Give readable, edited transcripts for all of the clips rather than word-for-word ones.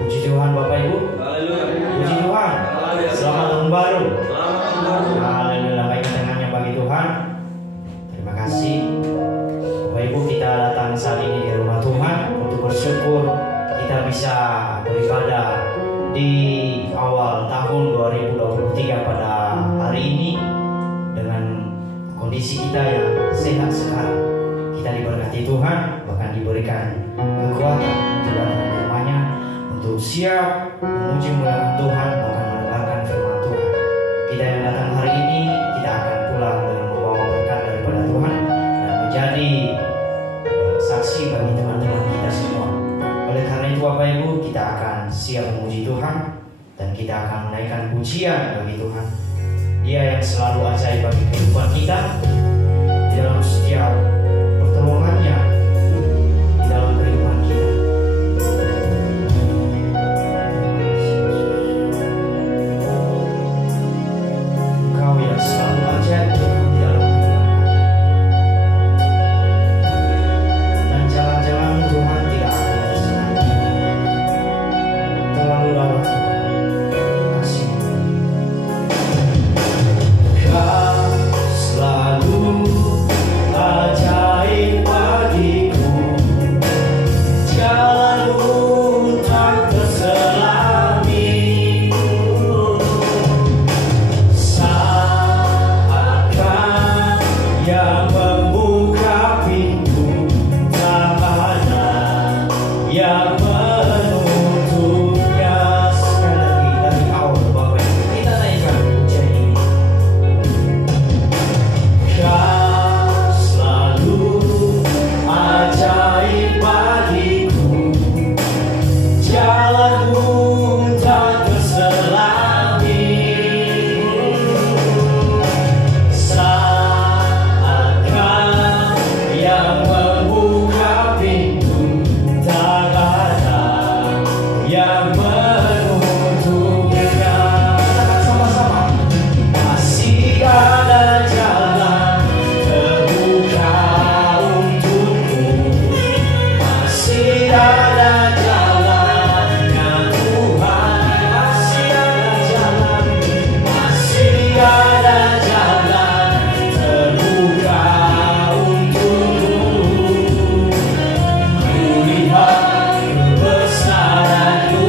Puji Tuhan Bapak Ibu. Haleluya. Puji Tuhan. Haleluya. Selamat tahun baru. Selamat tahun baru. Haleluya. Baik kedengarannya bagi Tuhan. Terima kasih. Bapak Ibu, kita datang saat ini di rumah Tuhan untuk bersyukur kita bisa beribadah di awal tahun 2023 pada hari ini dengan kondisi kita yang sehat sekali. Kita diberkati Tuhan, bahkan diberikan kekuatan untuk datang ke rumahnya, untuk siap memuji muliakan Tuhan, bahkan mendengarkan firman Tuhan. Kita yang datang hari ini, kita akan pulang dengan membawa berkat daripada Tuhan dan menjadi saksi bagi teman-teman kita semua. Oleh karena itu Bapak Ibu, kita akan siap memuji Tuhan dan kita akan menaikkan pujian bagi Tuhan. Dia yang selalu ajaib bagi kehidupan kita di dalam setiap pertolongannya di dalam kehidupan kita. Engkau yang selalu ajaib di dalam kehidupan kami. Dan jalan-jalan Tuhan tidak akan tersenangi. Terlalu dalam kasih. Kau selalu ajaib bagiku, jalanmu tak terselami, seakan yang membuka pintu, tak ada yang menutupnya. Sekali lagi dari awal Bapak Ibu, kita naikkan pujian ini. Kau selalu ajaib bagiku, jalanmu tak terselami, seakan yang membuka pintu, tak ada yang menutupnya. Sama-sama. Masih ada jalan terbuka untukmu, masih ada jalannya Tuhan, masih ada jalan, masih ada jalan terbuka untukmu. Kulihat kebesaran-Mu,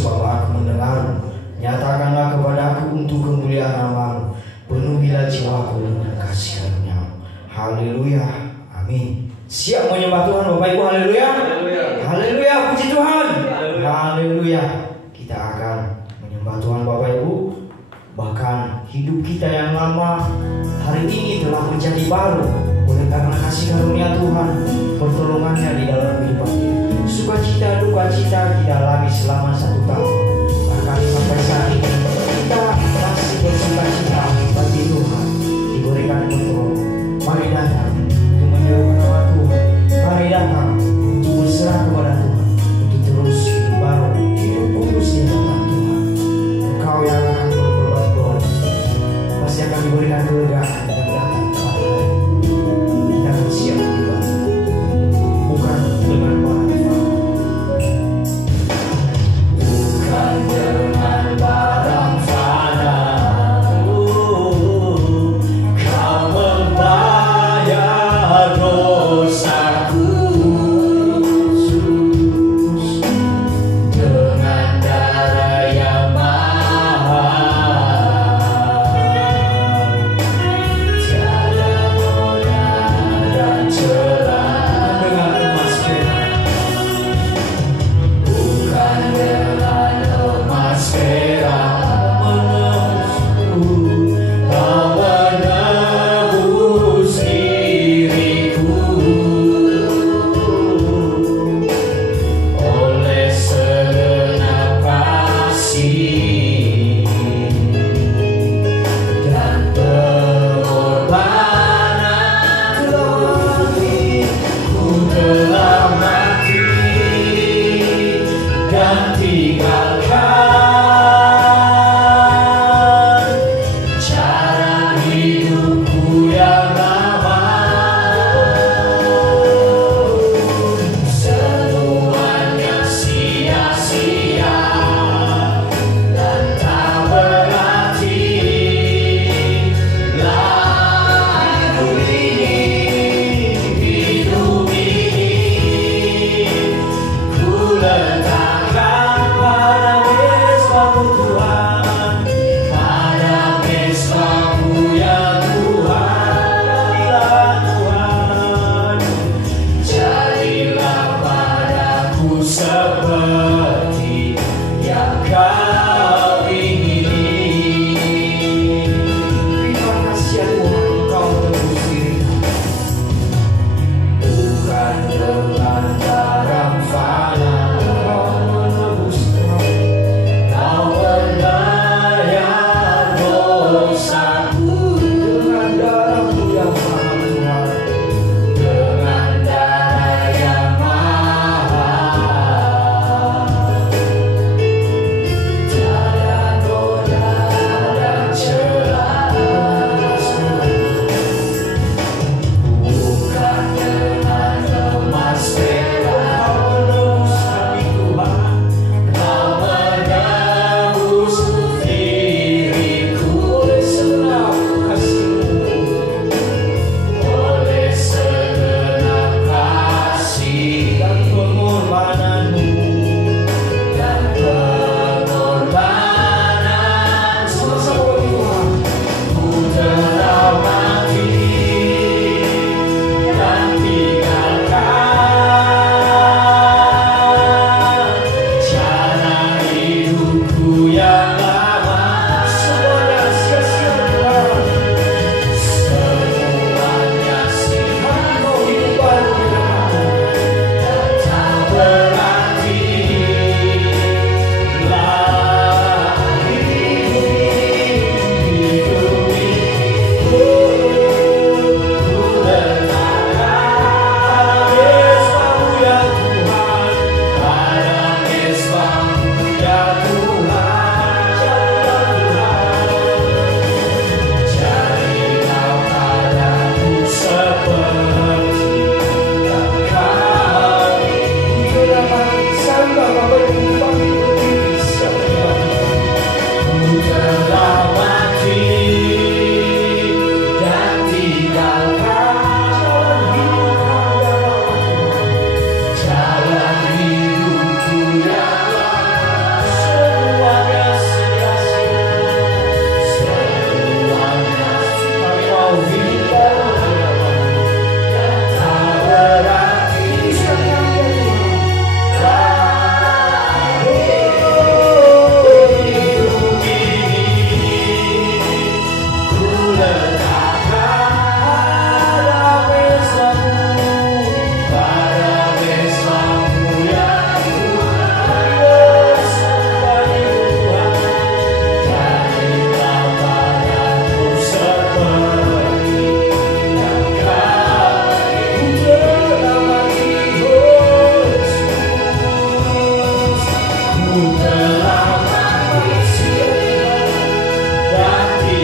sebab aku mendengar. Nyatakanlah kepadaku untuk kemuliaan nama-Mu. Penuhilah jiwaku dengan kasih karunia-Mu. Haleluya. Amin. Siap menyembah Tuhan Bapak Ibu. Haleluya. Haleluya. Puji Tuhan. Haleluya. Kita akan menyembah Tuhan Bapak Ibu. Bahkan hidup kita yang lama hari ini telah menjadi baru oleh karena kasih karunia Tuhan, pertolongannya di dalam kehidupan kita. Sukacita duka cita kita alami selama 1 tahun. Bahkan sampai saat ini kita masih bersukacita bagi Tuhan diberikan pertolongan. Mari datang untuk menjauhkan nama Tuhan. Mari datang untuk berserah kepada Tuhan, untuk terus hidup baru, hidup kudus di hadapan Tuhan. Engkau yang akan berbuat doa pasti akan diberikan kelegaan dan datang pada hari. Kita bersiap juga, bukan dengan barang fana, bukan dengan barang fana. Kau membayar dosaku dengan darah yang mahal. Tiada noda dan celah dengan emas perak, bukan dengan emas perak menebusku. Kau menebus diriku oleh segenap kasih dan pengorbanan. Ku telah mati dan tinggalkan cara hidupku yang lama. Semuanya sia-sia dan tak berarti. Hidup ini ku letakkan pada mesbah-Mu Tuhan, pada mesbah-Mu ya Tuhan. Jadilah padaku seperti yang Kau ingini. Terima kasih ya Tuhan, Engkau menebus diriku. Bukan dengan barang fana Kau menebus kami. Kau membayar dosaku dengan darah-Mu yang mahal Tuhan, dengan darah yang mahal. Berarti lagi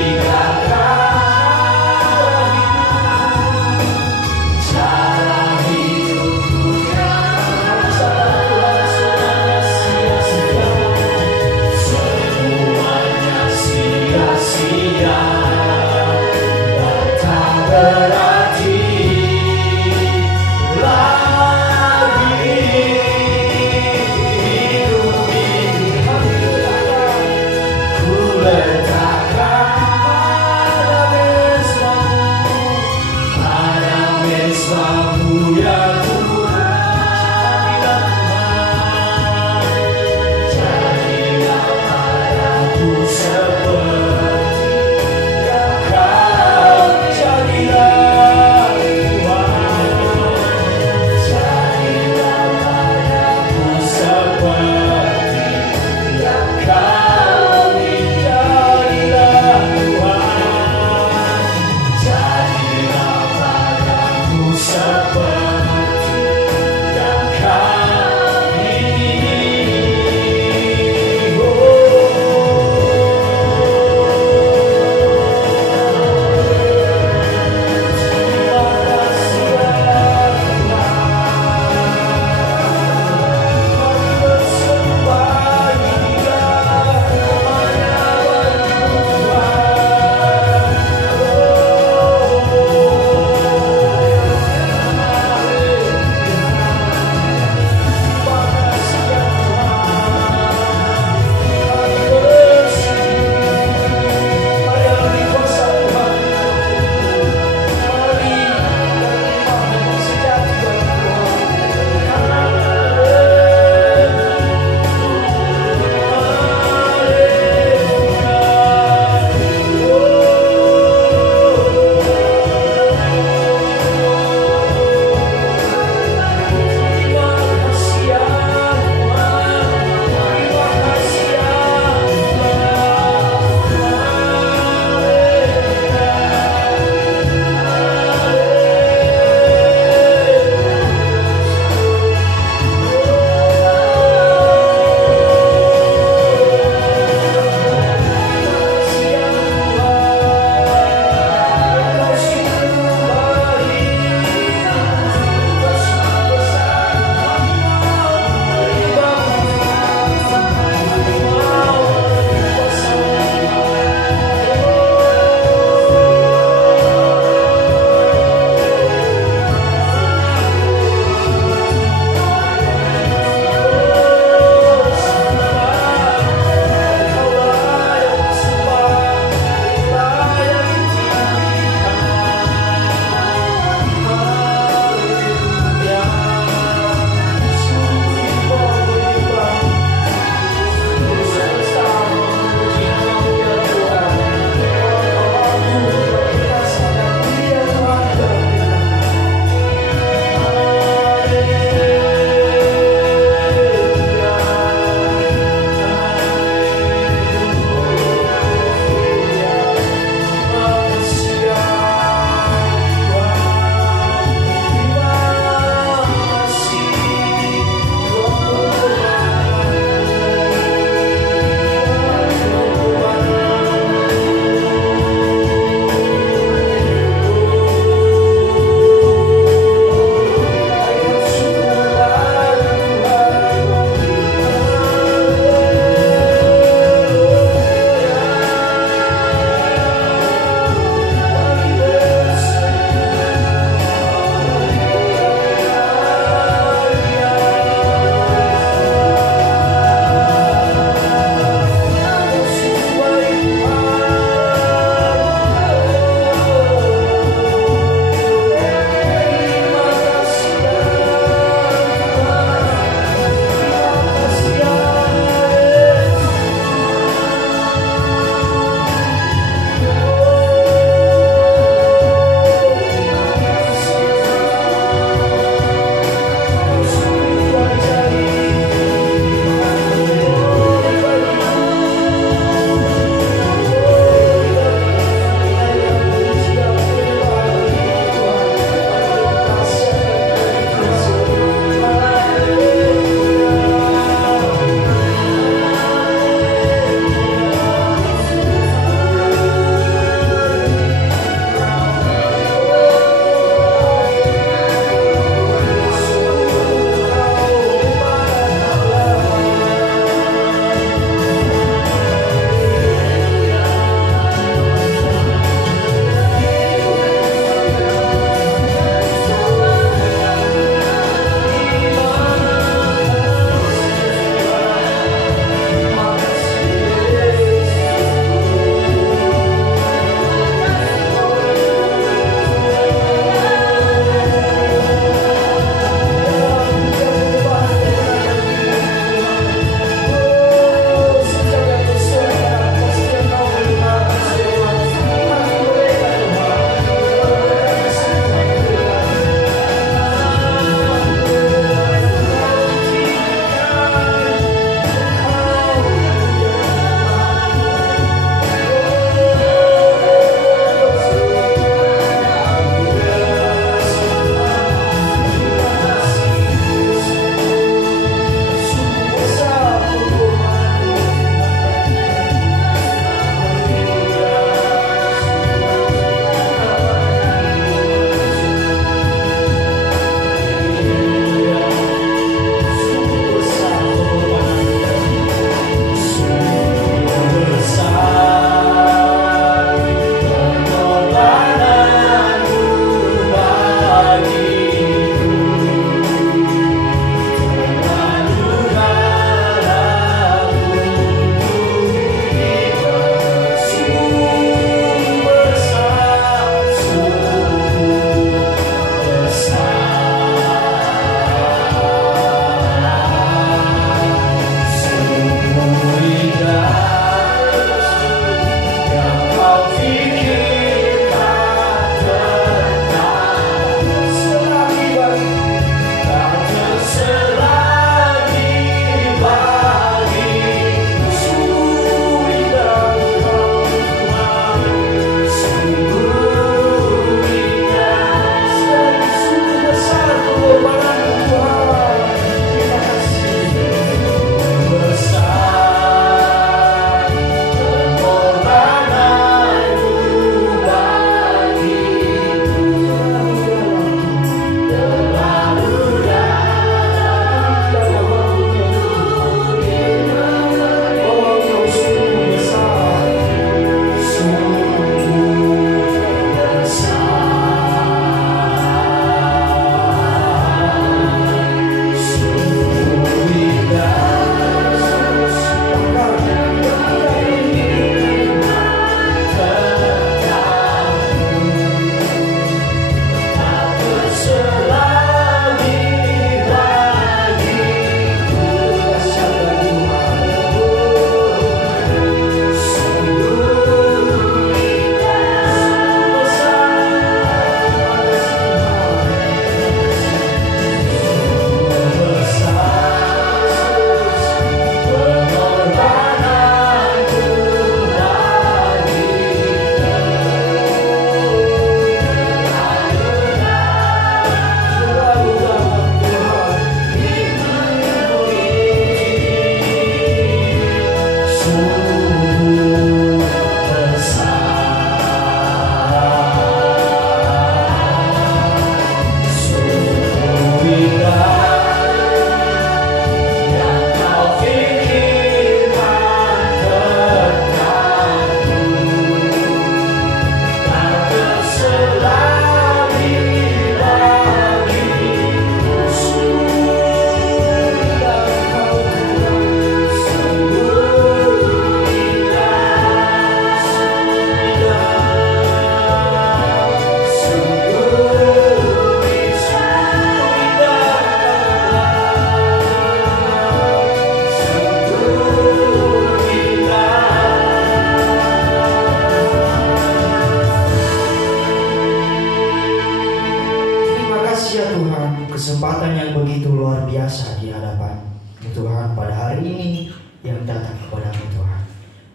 pada hari ini yang datang kepada-Mu Tuhan.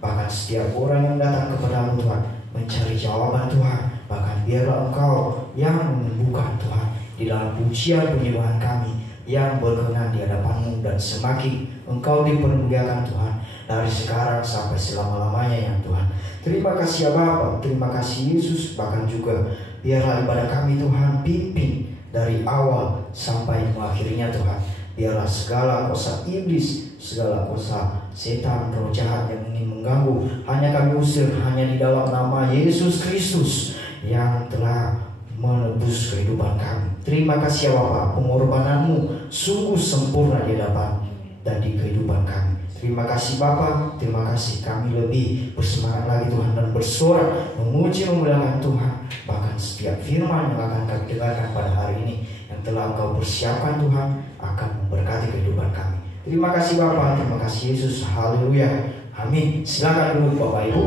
Bahkan setiap orang yang datang kepada-Mu Tuhan mencari jawaban Tuhan. Bahkan biarlah Engkau yang menyembuhkan Tuhan di dalam pujian penyembahan kami yang berkenan di hadapan-Mu, dan semakin Engkau dipermuliakan Tuhan dari sekarang sampai selama-lamanya ya Tuhan. Terima kasih ya Bapa, terima kasih Yesus. Bahkan juga biarlah ibadah kami Tuhan pimpin dari awal sampai mengakhirinya Tuhan. Biarlah segala kuasa iblis, segala kuasa setan, roh jahat yang ingin mengganggu, hanya kami usir hanya di dalam nama Yesus Kristus yang telah menebus kehidupan kami. Terima kasih ya Bapa, pengorbanan-Mu sungguh sempurna di hadapan dan di kehidupan kami. Terima kasih Bapa, terima kasih, kami lebih bersemangat lagi Tuhan dan bersorak memuji memuliakan Tuhan. Bahkan setiap firman yang akan kami dengarkan pada hari ini yang telah Engkau persiapkan Tuhan akan memberkati kehidupan kami. Terima kasih Bapa, terima kasih Yesus, haleluya, amin. Silakan dulu Bapak Ibu.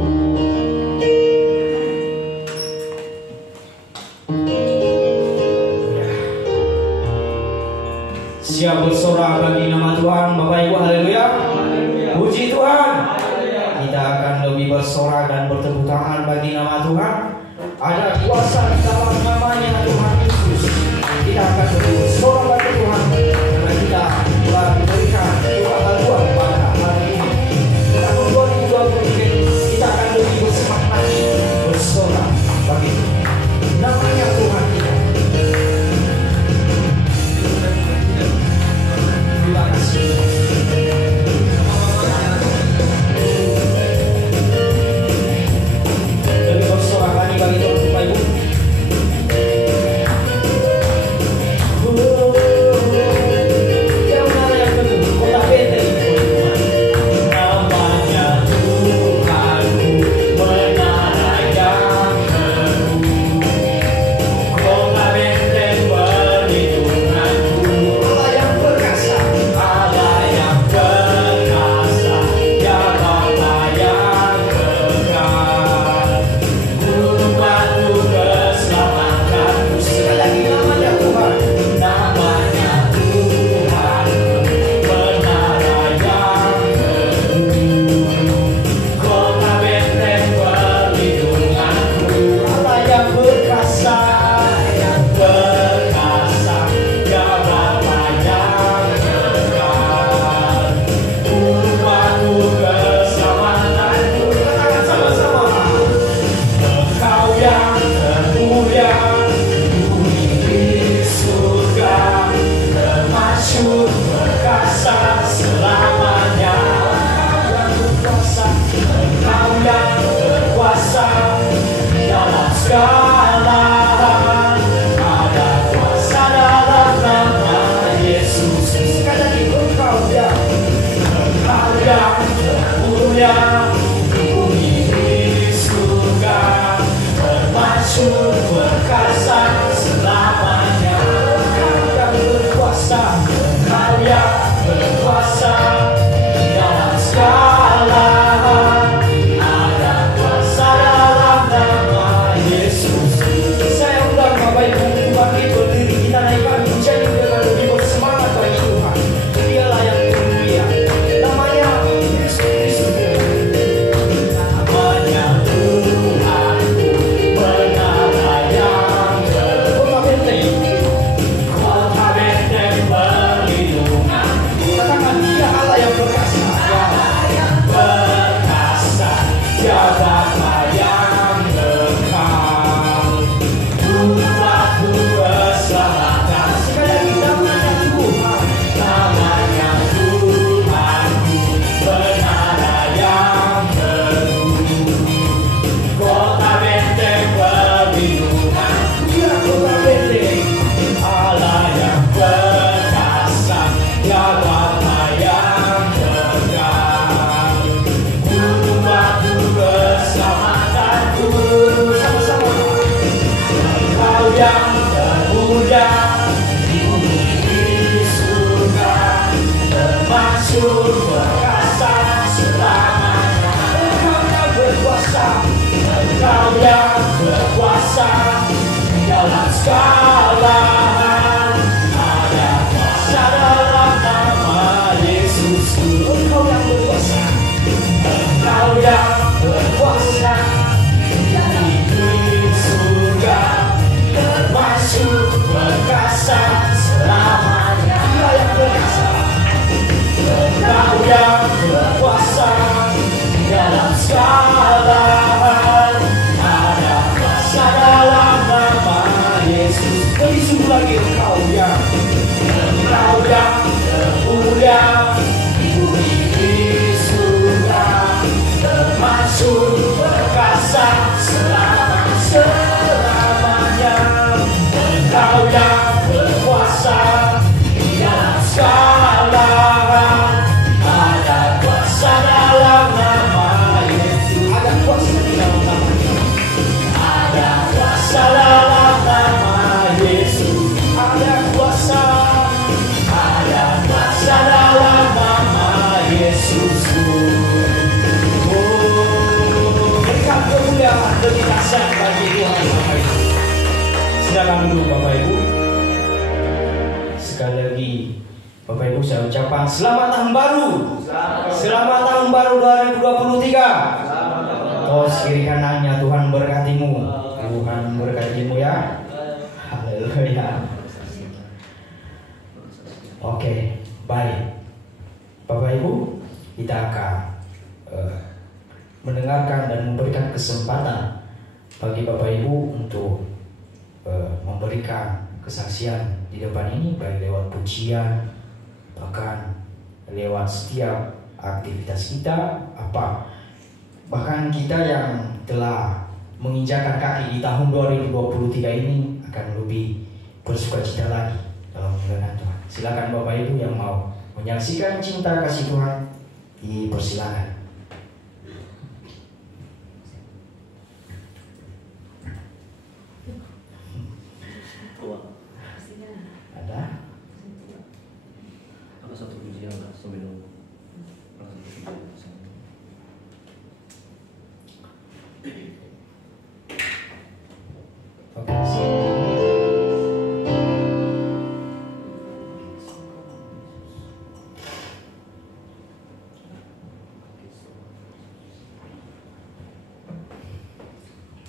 Siap bersorak bagi nama Tuhan Bapak Ibu, haleluya. Puji Tuhan. Kita akan lebih bersorak dan bertepuk tangan bagi nama Tuhan. Ada kuasa di dalam namanya Tuhan Yesus. Kita akan lebih bersorak bagi Tuhan karena kita telah diberikan kekuatan Tuhan pada hari ini. Tahun 2023 kita akan lebih bersemangat lagi bersorak bagi namanya Tuhan kita. Terima kasih. Lebih bersorak lagi bagi Tuhan Bapak Ibu. Yang mana yang betul? Kota Betel. Namanya Tuhanku, menara yang teguh. Kota Betel perlindunganku. Allah yang perkasa, Allah yang perkasa, ya Bapa yang kekal. Gunung batu keselamatanku. Sekali lagi namanya Tuhan, namanya Tuhan, menara yang teguh. Kota Betel perlindunganku. Allah yang perkasa, ya Bapa yang kekal. Gunung batu keselamatanku. Katakan sama-sama. Engkau yang termulia, bumi di surga, termasyhur perkasa selamanya. Engkau yang berkuasa dalam segala hal. Ada kuasa dalam nama Yesus. Sekali lagi, Engkau yang termulia, bumi di surga, termasyhur perkasa selamanya. Engkau yang berkuasa, Engkau yang berkuasa dalam segala hal. Ada kuasa dalam nama Yesus. Saya undang Bapak Ibu bangkit berdiri, kita naikkan pujian dengan lebih bersemangat bagi Tuhan. Dialah yang termulia, namanya Yesus Kristus. Namanya Tuhanku, menara yang teguh. Kota Betel perlindunganku. Katakan, Dia Allah yang perkasa, perkasa, Dia Bapa yang kekal. Gunung batu keselamatan. Sekali lagi, namanya Tuhan, namanya Tuhanku, menara yang teguh. Kota Betel perlindunganku. Ya Kota Betel, Allah yang perkasa, ya Bapa yang kekal. Gunung batu keselamatanku. Sama-sama. Engkau yang termulia, bumi di surga, termasyhur perkasa selamanya. Engkau yang berkuasa, Engkau yang berkuasa dalam segala hal. Ada kuasa dalam nama Yesus. ucapan selamat tahun baru. Selamat tahun baru 2023. Tos kiri kanannya, Tuhan berkatimu. Tuhan berkatimu ya. Haleluya. Oke, baik. Bapak Ibu, kita akan mendengarkan dan memberikan kesempatan bagi Bapak Ibu untuk memberikan kesaksian di depan ini, baik lewat pujian, bahkan lewat setiap aktivitas kita, bahkan kita yang telah menginjakan kaki di tahun 2023 ini akan lebih bersukacita lagi dalam mengenal Tuhan. Silakan Bapak Ibu yang mau menyaksikan cinta kasih Tuhan, dipersilakan. Ada? Apa satu pujian lah sebelum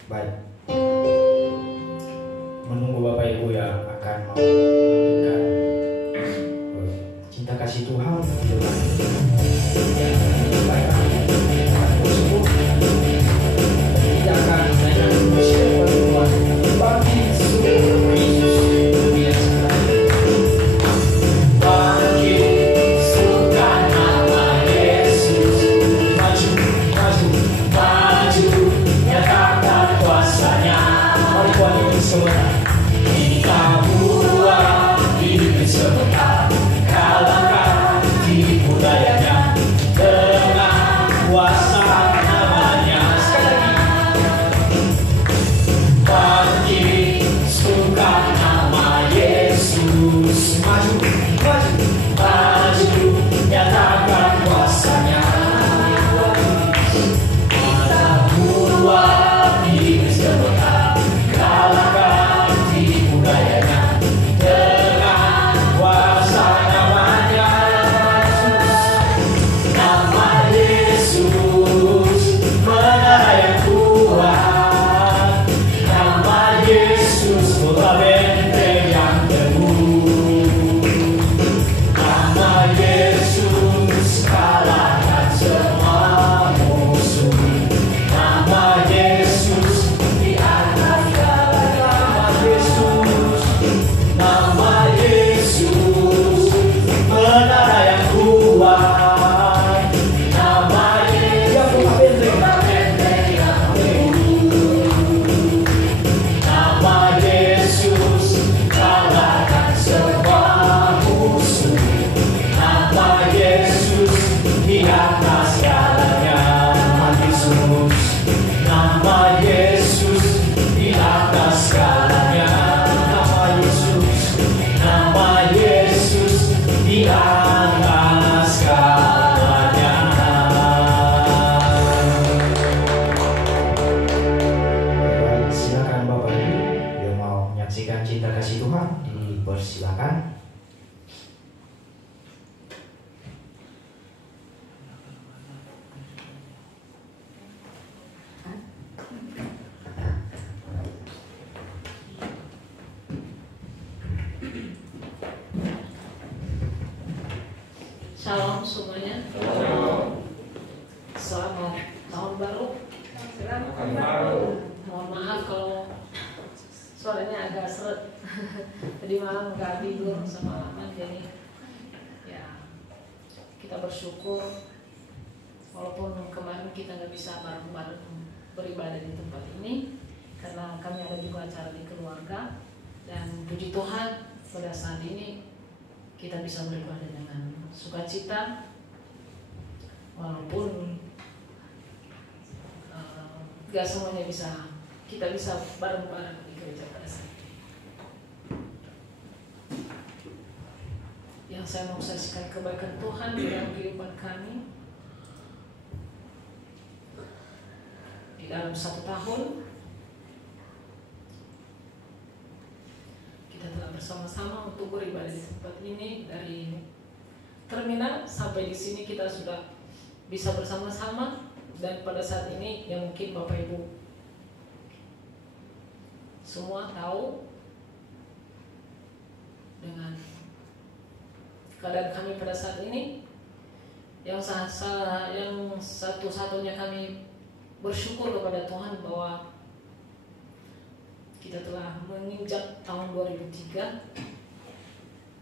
Baik, menunggu Bapak Ibu yang akan memberikan cinta kasih Tuhan di depan. Baik, kita akan menaikkan pujian bagi Tuhan, bagi seluruh Yesus biasa. Bagi suka nama Yesus, maju, maju, maju, nyatakan kuasanya. Mari Tuhan ini sebentar. Kita buat hidup sebentar, kalahkan tipu dayanya dengan kuasa namanya. Sekali lagi, bagi suka nama Yesus, maju, maju, maju, nyatakan kuasanya. Kita buat hidup sebentar, kalahkan tipu dayanya dengan kuasa namanya. Nama Yesus, menara yang kuat. Nama Yesus, kota benteng yang teguh. Nama Yesus, kalahkan semua musuh. Nama Yesus, di atas segala. Nama Yesus, menara yang kuat. Nama Yesus, benteng yang teguh. Nama Yesus, kalahkan semua musuh. Nama Yesus, di atas segalanya. Nama Yesus, nama Yesus, di atas segalanya. Nama Yesus, nama Yesus, di atas segalanya. Baik, silakan Bapak Ibu yang mau menyaksikan cinta kasih Tuhan, dipersilakan. Shalom semuanya. Selamat tahun baru. Mohon maaf kalau suaranya agak seret. Tadi malam nggak tidur semalaman, jadi ya kita bersyukur walaupun kemarin kita nggak bisa bareng-bareng beribadah di tempat ini karena kami ada juga acara di keluarga, dan puji Tuhan pada saat ini kita bisa beribadah dengan sukacita walaupun gak semuanya kita bisa bareng-bareng di gereja pada saat ini. Yang saya mau saksikan kebaikan Tuhan di dalam kehidupan kami di dalam 1 tahun kita telah bersama-sama untuk beribadah di tempat ini dari terminal sampai di sini kita sudah bisa bersama-sama. Dan pada saat ini yang mungkin Bapak Ibu semua tahu dengan keadaan kami pada saat ini, yang satu-satunya kami bersyukur kepada Tuhan bahwa kita telah menginjak tahun 2003.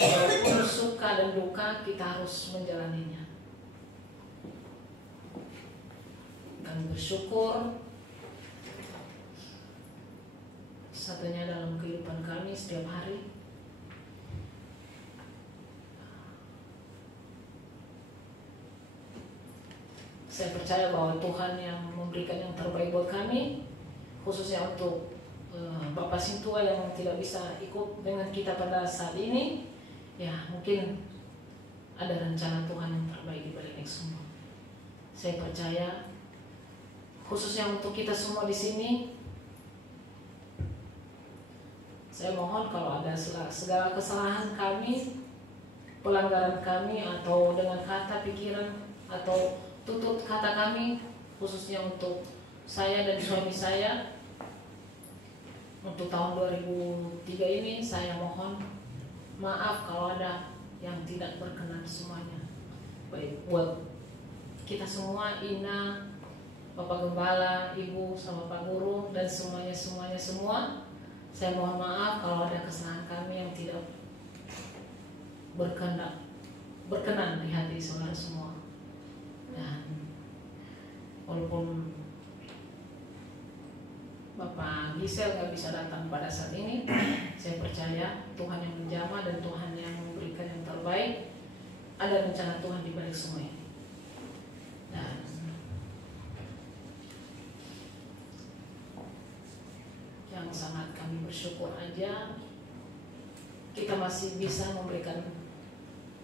Walaupun suka dan duka kita harus menjalaninya. Kami bersyukur satunya dalam kehidupan kami setiap hari. Saya percaya bahwa Tuhan yang memberikan yang terbaik buat kami, khususnya untuk Bapak Sintua yang tidak bisa ikut dengan kita pada saat ini. Ya, mungkin ada rencana Tuhan yang terbaik di balik ini semua. Saya percaya, khususnya untuk kita semua di sini, saya mohon kalau ada segala kesalahan kami, pelanggaran kami, atau dengan kata, pikiran, atau tutur kata kami, khususnya untuk saya dan suami saya, untuk tahun 2003 ini, saya mohon maaf kalau ada yang tidak berkenan semuanya. Baik buat kita semua, Ina, Bapak Gembala, Ibu, sama Pak Guru, dan semuanya semua. Saya mohon maaf kalau ada kesalahan kami yang tidak berkenan di hati saudara semua. Dan walaupun Bapak Gisel gak bisa datang pada saat ini, saya percaya Tuhan yang menjamah dan Tuhan yang memberikan yang terbaik. Ada rencana Tuhan di balik semua ini. Dan yang sangat kami bersyukur aja, kita masih bisa memberikan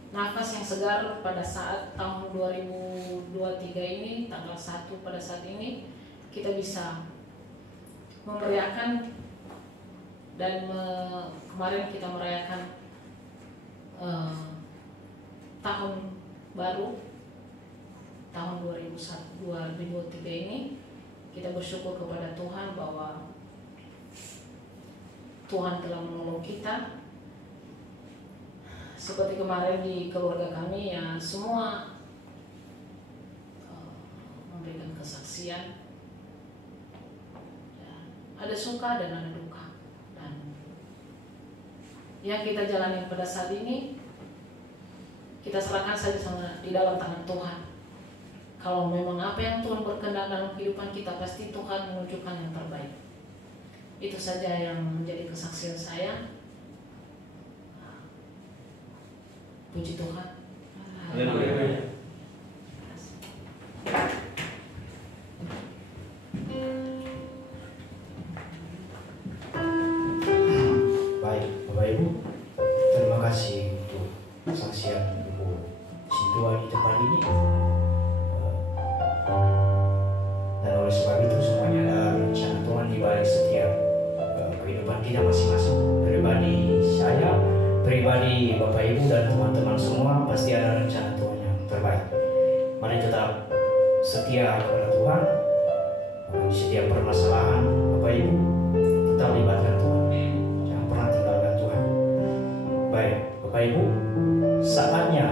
nafas yang segar pada saat tahun 2023 ini, tanggal 1 pada saat ini, kita bisa memeriahkan. Dan kemarin kita merayakan tahun baru tahun 2023 ini. Kita bersyukur kepada Tuhan bahwa Tuhan telah menolong kita. Seperti kemarin di keluarga kami, ya semua memberikan kesaksian. Ada suka dan ada duka. Dan yang kita jalani pada saat ini, kita serahkan saja di dalam tangan Tuhan. Kalau memang apa yang Tuhan berkenan dalam kehidupan kita, pasti Tuhan menunjukkan yang terbaik. Itu saja yang menjadi kesaksian saya. Puji Tuhan. Haleluya. Baik, Bapak Ibu, terima kasih untuk kesaksian Ibu Sintua di tempat ini. Dan oleh sebab itu semuanya ada rencana Tuhan di balik setiap kehidupan kita masing-masing. Pribadi saya, pribadi Bapak Ibu dan teman-teman semua, pasti ada rencana Tuhan yang terbaik. Mari tetap setia kepada Tuhan. Di setiap permasalahan Bapak Ibu, tetap libatkan Tuhan. Jangan pernah tinggalkan Tuhan. Baik Bapak Ibu, saatnya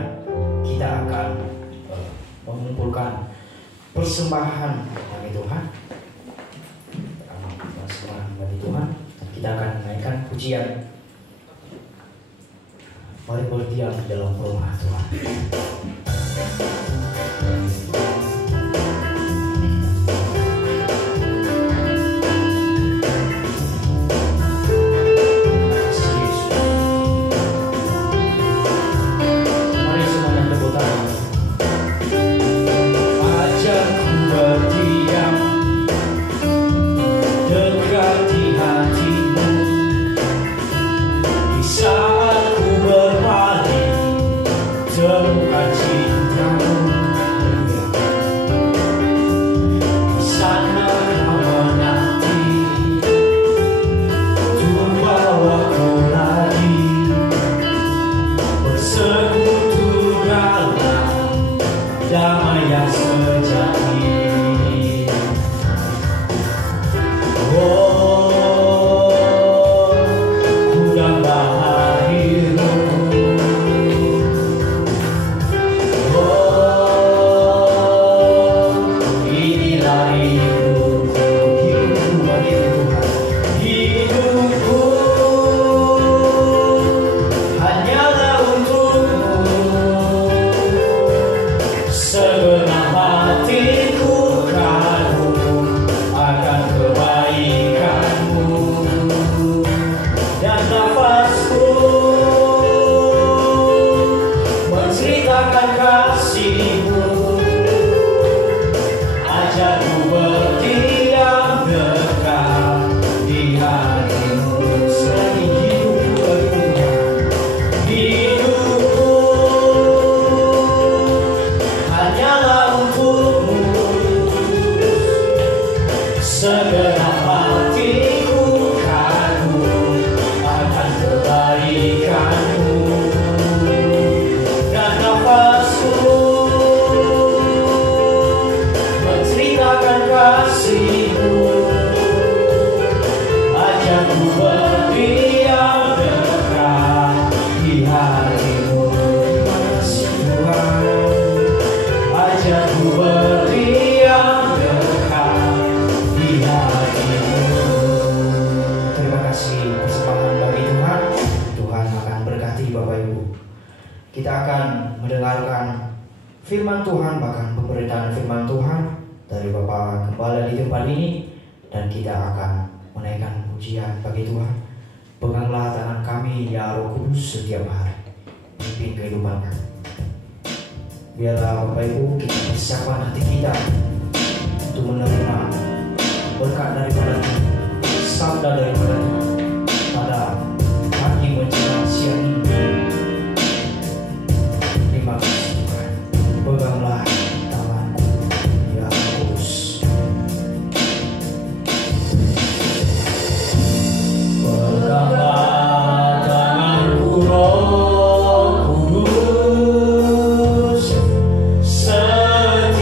kita akan mengumpulkan persembahan bagi Tuhan. Persembahan bagi Tuhan. Kita akan menaikkan pujian. Mari berdiam dalam rumah Tuhan. Temukan cintamu yang sejati. Oh, ku dambah hidupku. Oh, inilah hidupku, hidupku bagi Tuhan. Hidupku hanyalah untukmu, segenap hatiku kagum akan kebaikanmu, dan nafasku menceritakan kasihmu. Ajarku berdiam dekat di hatimu. Selagi hidupku berubah, hidupku hanyalah untukmu, segenap hatiku kagum akan kebaikanmu, dan nafasku menceritakan kasihmu. Ajarku berdiam dekat di hatimu. Terima kasih Tuhan. Ajarku berdiam dekat di hatimu. Terima kasih persembahan bagi Tuhan. Tuhan akan berkati Bapak Ibu. Kita akan mendengarkan firman Tuhan, bahkan pemberitaan firman Tuhan dari Bapak Gembala di tempat ini, dan kita akan menaikkan pujian bagi Tuhan. Peganglah tangan kami ya Roh Kudus setiap hari, pimpin kehidupan kami. Biarlah Bapak Ibu kita persiapkan hati kita untuk menerima berkat daripada Tuhan, sabda daripada Tuhan pada pagi menjelang siang ini. Terima kasih Tuhan. Peganglah tanganku ya Roh Kudus. Peganglah tanganku Roh Kudus, setia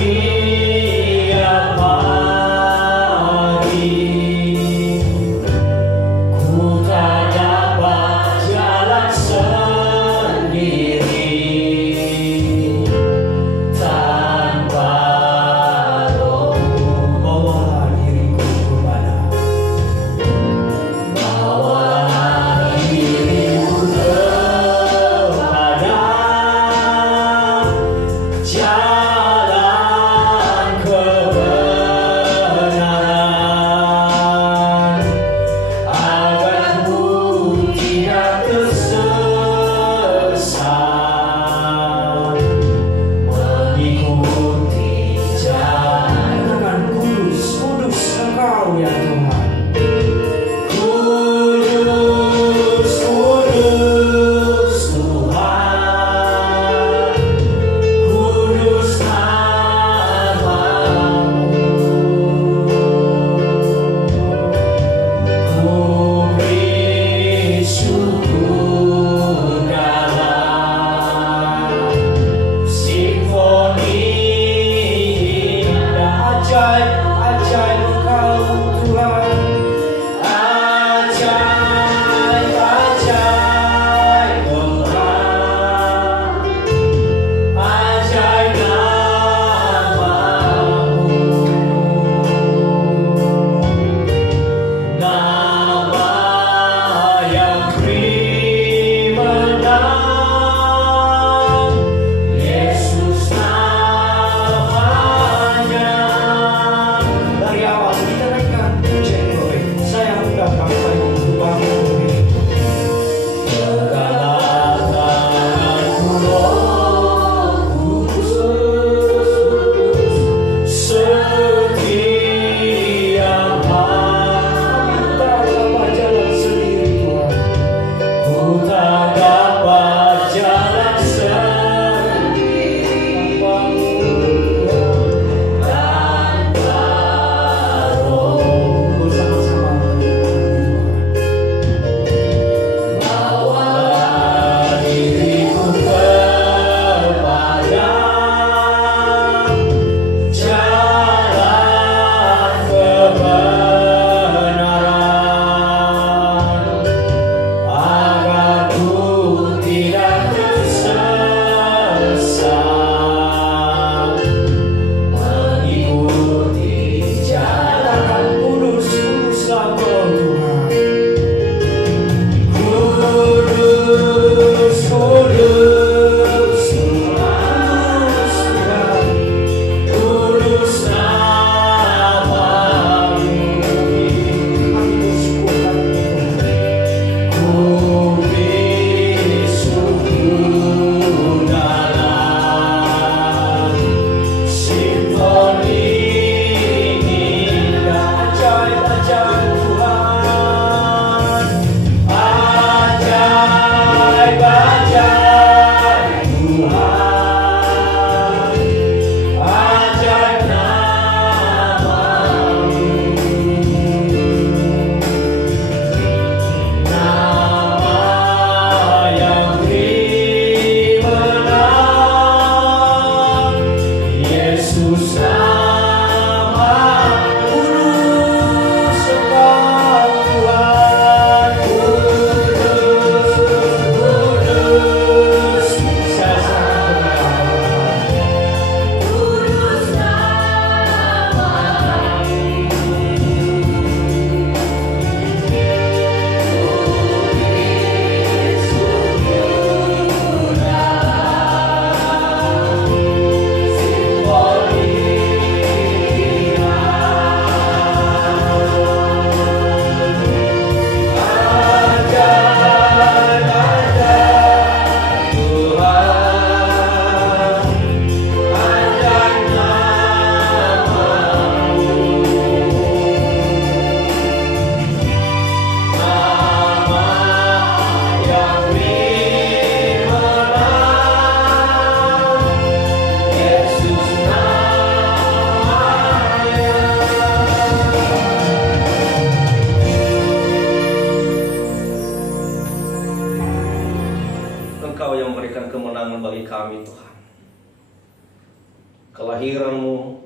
kehadiran-Mu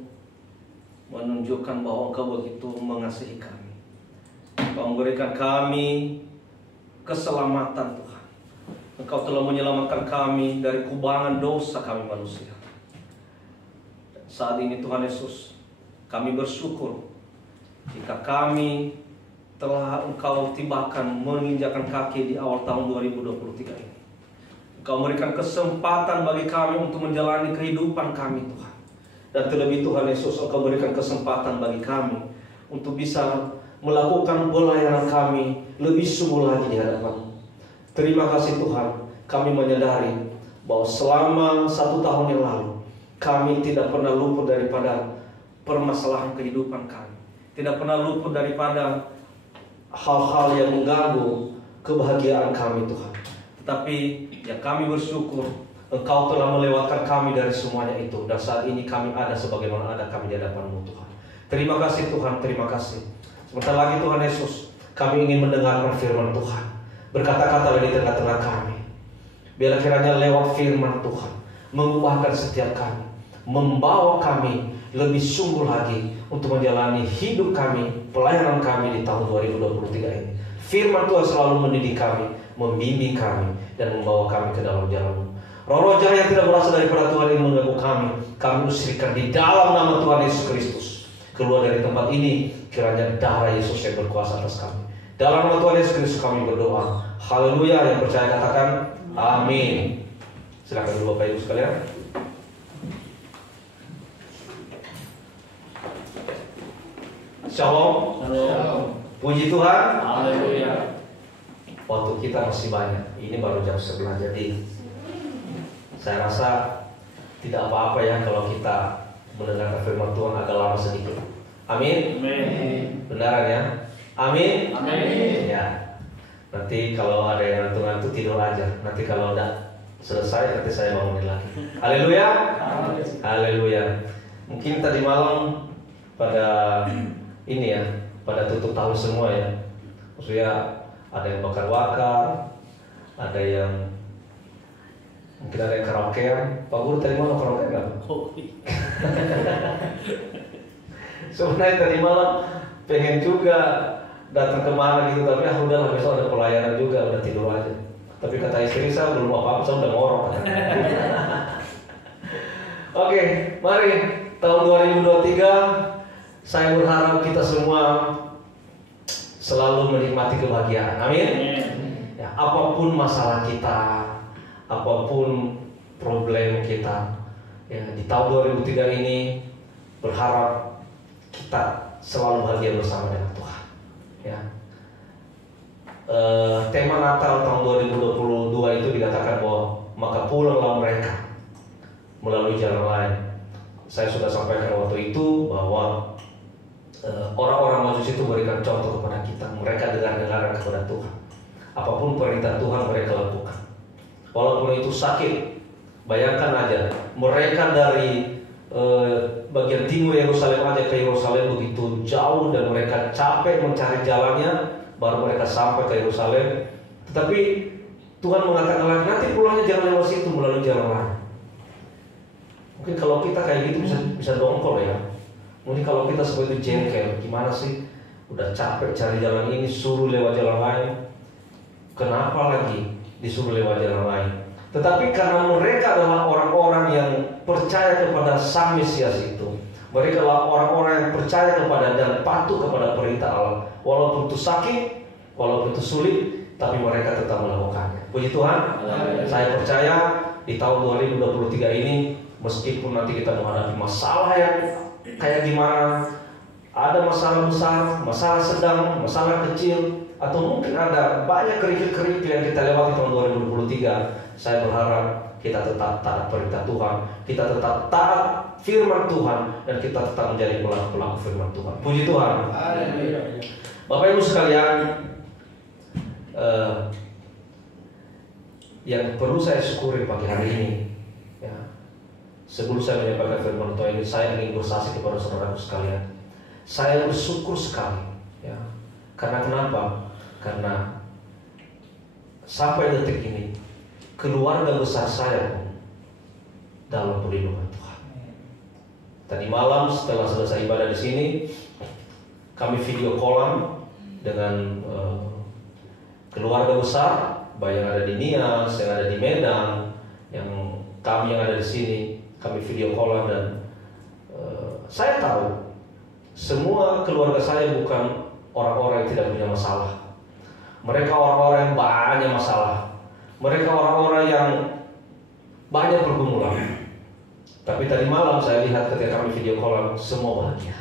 menunjukkan bahwa Engkau begitu mengasihi kami. Engkau memberikan kami keselamatan Tuhan. Engkau telah menyelamatkan kami dari kubangan dosa kami manusia. Saat ini Tuhan Yesus, kami bersyukur jika kami telah Engkau tibakan menginjakkan kaki di awal tahun 2023 ini. Engkau memberikan kesempatan bagi kami untuk menjalani kehidupan kami Tuhan. Dan terlebih Tuhan Yesus, Engkau berikan kesempatan bagi kami untuk bisa melakukan pelayanan kami lebih sungguh lagi di hadapan-Mu. Terima kasih Tuhan, kami menyadari bahwa selama 1 tahun yang lalu kami tidak pernah luput daripada permasalahan kehidupan kami. Tidak pernah luput daripada hal-hal yang mengganggu kebahagiaan kami Tuhan. Tetapi ya kami bersyukur Engkau telah melewatkan kami dari semuanya itu. Dan saat ini kami ada sebagaimana ada kami di hadapan-Mu Tuhan. Terima kasih Tuhan, terima kasih. Sebentar lagi Tuhan Yesus, kami ingin mendengarkan firman Tuhan. Berkata-kata di tengah-tengah kami. Biar kiranya lewat firman Tuhan mengubahkan setiap kami, membawa kami lebih sungguh lagi untuk menjalani hidup kami, pelayanan kami di tahun 2023 ini. Firman Tuhan selalu mendidik kami, membimbing kami, dan membawa kami ke dalam jalan-Mu. Roh-roh jahat yang tidak berasal daripada Tuhan yang mengganggu kami usirkan di dalam nama Tuhan Yesus Kristus. Keluar dari tempat ini, kiranya darah Yesus yang berkuasa atas kami. Dalam nama Tuhan Yesus Kristus kami berdoa. Haleluya. Yang percaya katakan amin. Silakan dulu Bapak Ibu sekalian. Shalom. Shalom. Puji Tuhan. Haleluya. Waktu kita masih banyak. Ini baru jam 11, jadi saya rasa tidak apa-apa ya kalau kita mendengarkan firman Tuhan agak lama sedikit. Amin. Amin. Benaran ya? Amin. Amin. Ya. Nanti kalau ada yang ngantuk-ngantuk tidur aja. Nanti kalau udah selesai nanti saya bangunin lagi. Haleluya. Haleluya. Mungkin tadi malam pada ini ya, pada tutup tahun semua ya. Maksudnya ada yang bakar-bakar, ada yang mungkin ada yang karaokean. Pak Guru tadi malam karaokean nggak? Sebenarnya tadi malam pengen juga datang kemana gitu, tapi udahlah besok ada pelayanan juga, udah tidur aja. Tapi kata istri saya belum apa-apa, saya udah ngorok. Oke, mari tahun 2023 saya berharap kita semua selalu menikmati kebahagiaan. Amin. Ya, apapun masalah kita, apapun problem kita, ya, di tahun 2003 ini berharap kita selalu bahagia bersama dengan Tuhan. Ya. Tema Natal tahun 2022 itu dikatakan bahwa maka pulanglah mereka melalui jalan lain. Saya sudah sampaikan waktu itu bahwa orang-orang Majusi itu memberikan contoh kepada kita. Mereka dengar-dengaran kepada Tuhan. Apapun perintah Tuhan mereka lakukan. Walaupun itu sakit, bayangkan aja mereka dari bagian timur Yerusalem aja ke Yerusalem begitu jauh dan mereka capek mencari jalannya, baru mereka sampai ke Yerusalem. Tetapi Tuhan mengatakan lagi, nanti pulangnya jangan lewat situ, melalui jalan lain. Mungkin kalau kita kayak gitu bisa dongkol ya. Mungkin kalau kita seperti jengkel, gimana sih? Udah capek cari jalan ini, suruh lewat jalan lain. Kenapa lagi disuruh lewat jalan lain? Tetapi karena mereka adalah orang-orang yang percaya kepada Sang Mesias itu, mereka adalah orang-orang yang percaya kepada dan patuh kepada perintah Allah. Walaupun itu sakit, walaupun itu sulit, tapi mereka tetap melakukannya. Puji Tuhan. Saya percaya di tahun 2023 ini, meskipun nanti kita menghadapi masalah yang kayak gimana, ada masalah besar, masalah sedang, masalah kecil, atau mungkin ada banyak kerikil-kerikil yang kita lewati tahun 2023, saya berharap kita tetap taat perintah Tuhan, kita tetap taat firman Tuhan, dan kita tetap menjadi pelaku-pelaku firman Tuhan. Puji Tuhan. Bapak Ibu sekalian, yang perlu saya syukuri pagi hari ini, ya, sebelum saya menyampaikan firman Tuhan ini, saya ingin bersaksi kepada saudaraku sekalian. Saya bersyukur sekali, ya. Karena kenapa? Karena sampai detik ini keluarga besar saya dalam perlindungan Tuhan. Tadi malam setelah selesai ibadah di sini, kami video callan dengan keluarga besar, baik yang ada di Nias, yang ada di Medan, yang kami yang ada di sini, kami video callan dan saya tahu semua keluarga saya bukan orang-orang yang tidak punya masalah. Mereka orang-orang yang banyak masalah. Mereka orang-orang yang banyak pergumulan. Tapi tadi malam saya lihat ketika kami video callan, semua bahagia.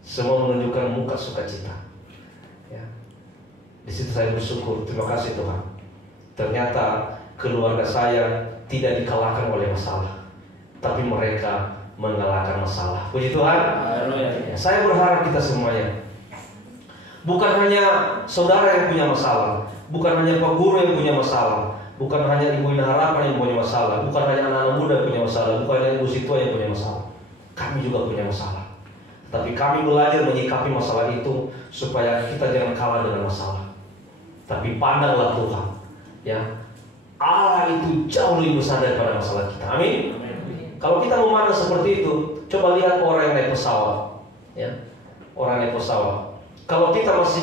Semua menunjukkan muka sukacita. Ya. Di situ saya bersyukur, terima kasih Tuhan. Ternyata keluarga saya tidak dikalahkan oleh masalah, tapi mereka mengalahkan masalah. Puji Tuhan. Ya, saya berharap kita semuanya, bukan hanya saudara yang punya masalah, bukan hanya Pak Guru yang punya masalah, bukan hanya Ibu Ina Harapan yang punya masalah, bukan hanya anak-anak muda yang punya masalah, bukan hanya Ibu Situa yang punya masalah. Kami juga punya masalah. Tapi kami belajar menyikapi masalah itu supaya kita jangan kalah dengan masalah. Tapi pandanglah Tuhan, ya, Allah itu jauh lebih besar daripada masalah kita. Amin. Kalau kita memandang seperti itu, coba lihat orang yang naik pesawat, ya, orang naik pesawat. Kalau kita masih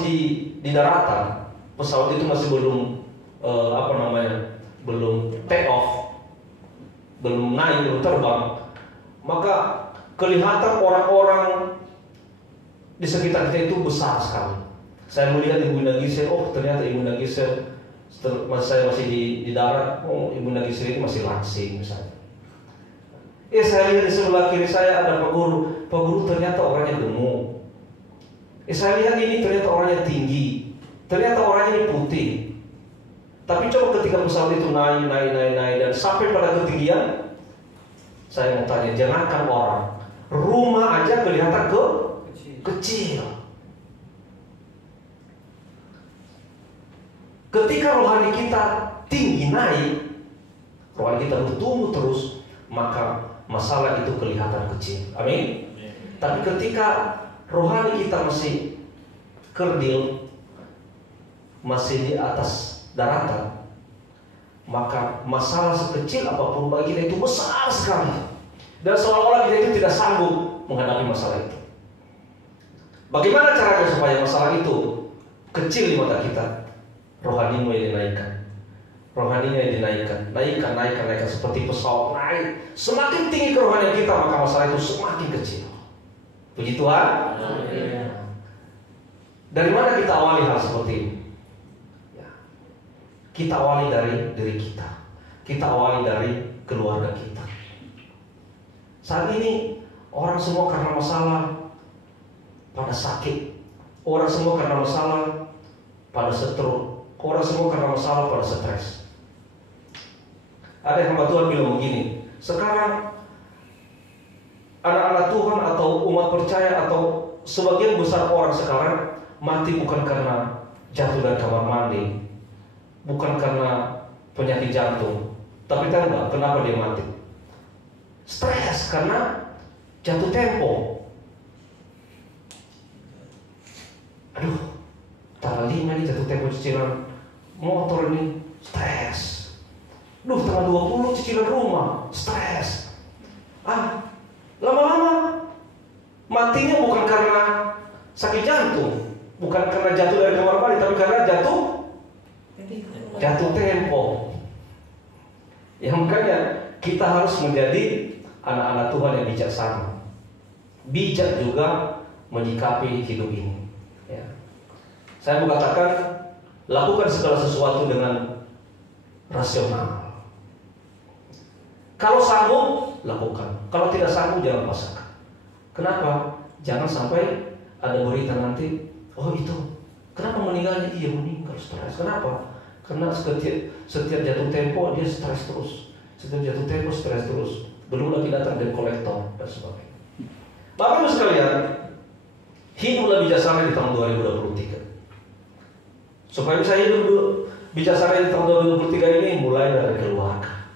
di daratan, pesawat itu masih belum belum take off, belum naik, belum terbang, maka kelihatan orang-orang di sekitar kita itu besar sekali. Saya melihat Ibu Ina Gisel, oh ternyata Ibu Ina Gisel, saya masih di darat, oh Ibu Ina Gisel ini masih langsing misalnya. Saya lihat di sebelah kiri saya ada Pak Guru ternyata orangnya gemuk. Saya lihat ini ternyata orangnya tinggi, ternyata orangnya ini putih. Tapi coba ketika pesawat itu naik dan sampai pada ketinggian, saya mau tanya, jangankan orang, rumah aja kelihatan kecil. Ketika rohani kita tinggi naik, rohani kita bertumbuh terus, maka masalah itu kelihatan kecil. Amin. Tapi ketika rohani kita masih kerdil, masih di atas daratan, maka masalah sekecil apapun bagi kita itu besar sekali. Dan seolah-olah kita itu tidak sanggup menghadapi masalah itu. Bagaimana caranya supaya masalah itu kecil di mata kita? Rohanimu yang dinaikkan, rohaninya yang naikkan seperti pesawat naik. Semakin tinggi kerohanian kita, maka masalah itu semakin kecil. Puji Tuhan. Dari mana kita awali hal seperti ini? Ya. Kita awali dari diri kita. Kita awali dari keluarga kita. Saat ini orang semua karena masalah pada sakit, orang semua karena masalah pada stroke, orang semua karena masalah pada stres. Ada hamba Tuhan bilang begini, sekarang anak-anak Tuhan atau umat percaya atau sebagian besar orang sekarang mati bukan karena jatuh dari kamar mandi, bukan karena penyakit jantung, tapi tahu nggak kenapa dia mati? Stres karena jatuh tempo. Aduh, tanggal 5 ini jatuh tempo cicilan motor ini, stres. Duh, tanggal 20 cicilan rumah, stres. Lama-lama matinya bukan karena sakit jantung, bukan karena jatuh dari kamar mandi, tapi karena jatuh tempo. Ya makanya kita harus menjadi anak-anak Tuhan yang bijaksana, bijak juga menyikapi hidup ini. Ya. Saya mau katakan, lakukan segala sesuatu dengan rasional. Kalau sanggup, lakukan. Kalau tidak sanggup, jangan paksakan. Kenapa? Jangan sampai ada berita nanti, oh itu, kenapa meninggalnya? Iya meninggal, stres. Kenapa? Karena setiap jatuh tempo dia stres terus. Setiap jatuh tempo stres terus. Belum lagi datang dari kolektor dan sebagainya. Bapak Ibu sekalian, hiduplah bijaksana di tahun 2023. Supaya bisa hidup bijaksana di tahun 2023 ini mulai dari keluarga.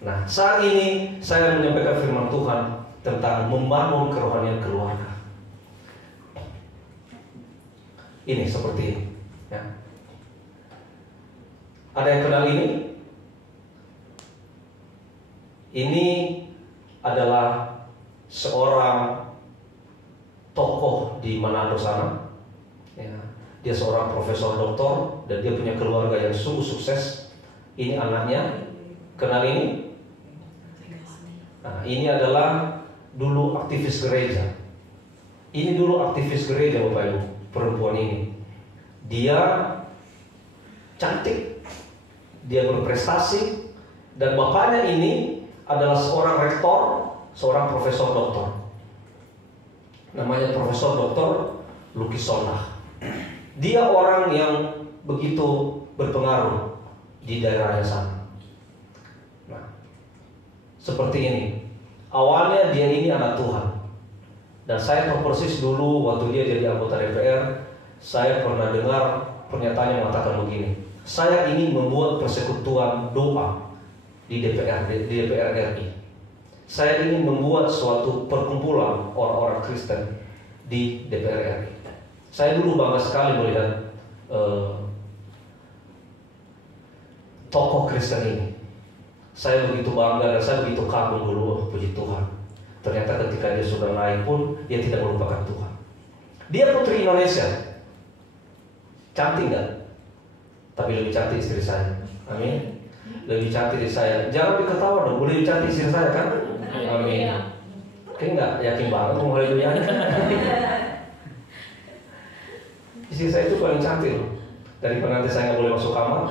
Nah, saat ini saya menyampaikan firman Tuhan tentang membangun kerohanian keluarga. Ini seperti ini. Ya. Ada yang kenal ini? Ini adalah seorang tokoh di Manado sana. Ya, dia seorang profesor doktor dan dia punya keluarga yang sungguh sukses. Ini anaknya, kenal ini? Nah, ini adalah dulu aktivis gereja. Ini dulu aktivis gereja, Bapak Ibu, perempuan ini. Dia cantik, dia berprestasi, dan bapaknya ini adalah seorang rektor, seorang profesor doktor. Namanya Profesor Doktor Lucky Sondah. Dia orang yang begitu berpengaruh di daerahnya sana. Nah, seperti ini. Awalnya dia ini anak Tuhan. Dan saya tahu persis dulu waktu dia jadi anggota DPR, saya pernah dengar pernyataan yang mengatakan begini. Saya ingin membuat persekutuan doa di DPR RI. Saya ingin membuat suatu perkumpulan orang-orang Kristen di DPR RI. Saya dulu bangga sekali melihat tokoh Kristen ini. Saya begitu bangga dan saya begitu kagum dulu, puji Tuhan. Ternyata ketika dia sudah naik pun dia tidak melupakan Tuhan. Dia putri Indonesia. Cantik nggak? Tapi lebih cantik istri saya. Amin. Lebih cantik istri saya. Jangan diketawa dong. Boleh lebih cantik istri saya kan? Amin. Kayak nggak yakin banget mau haleluya. Istri saya itu paling cantik loh. Daripada nanti saya nggak boleh masuk kamar.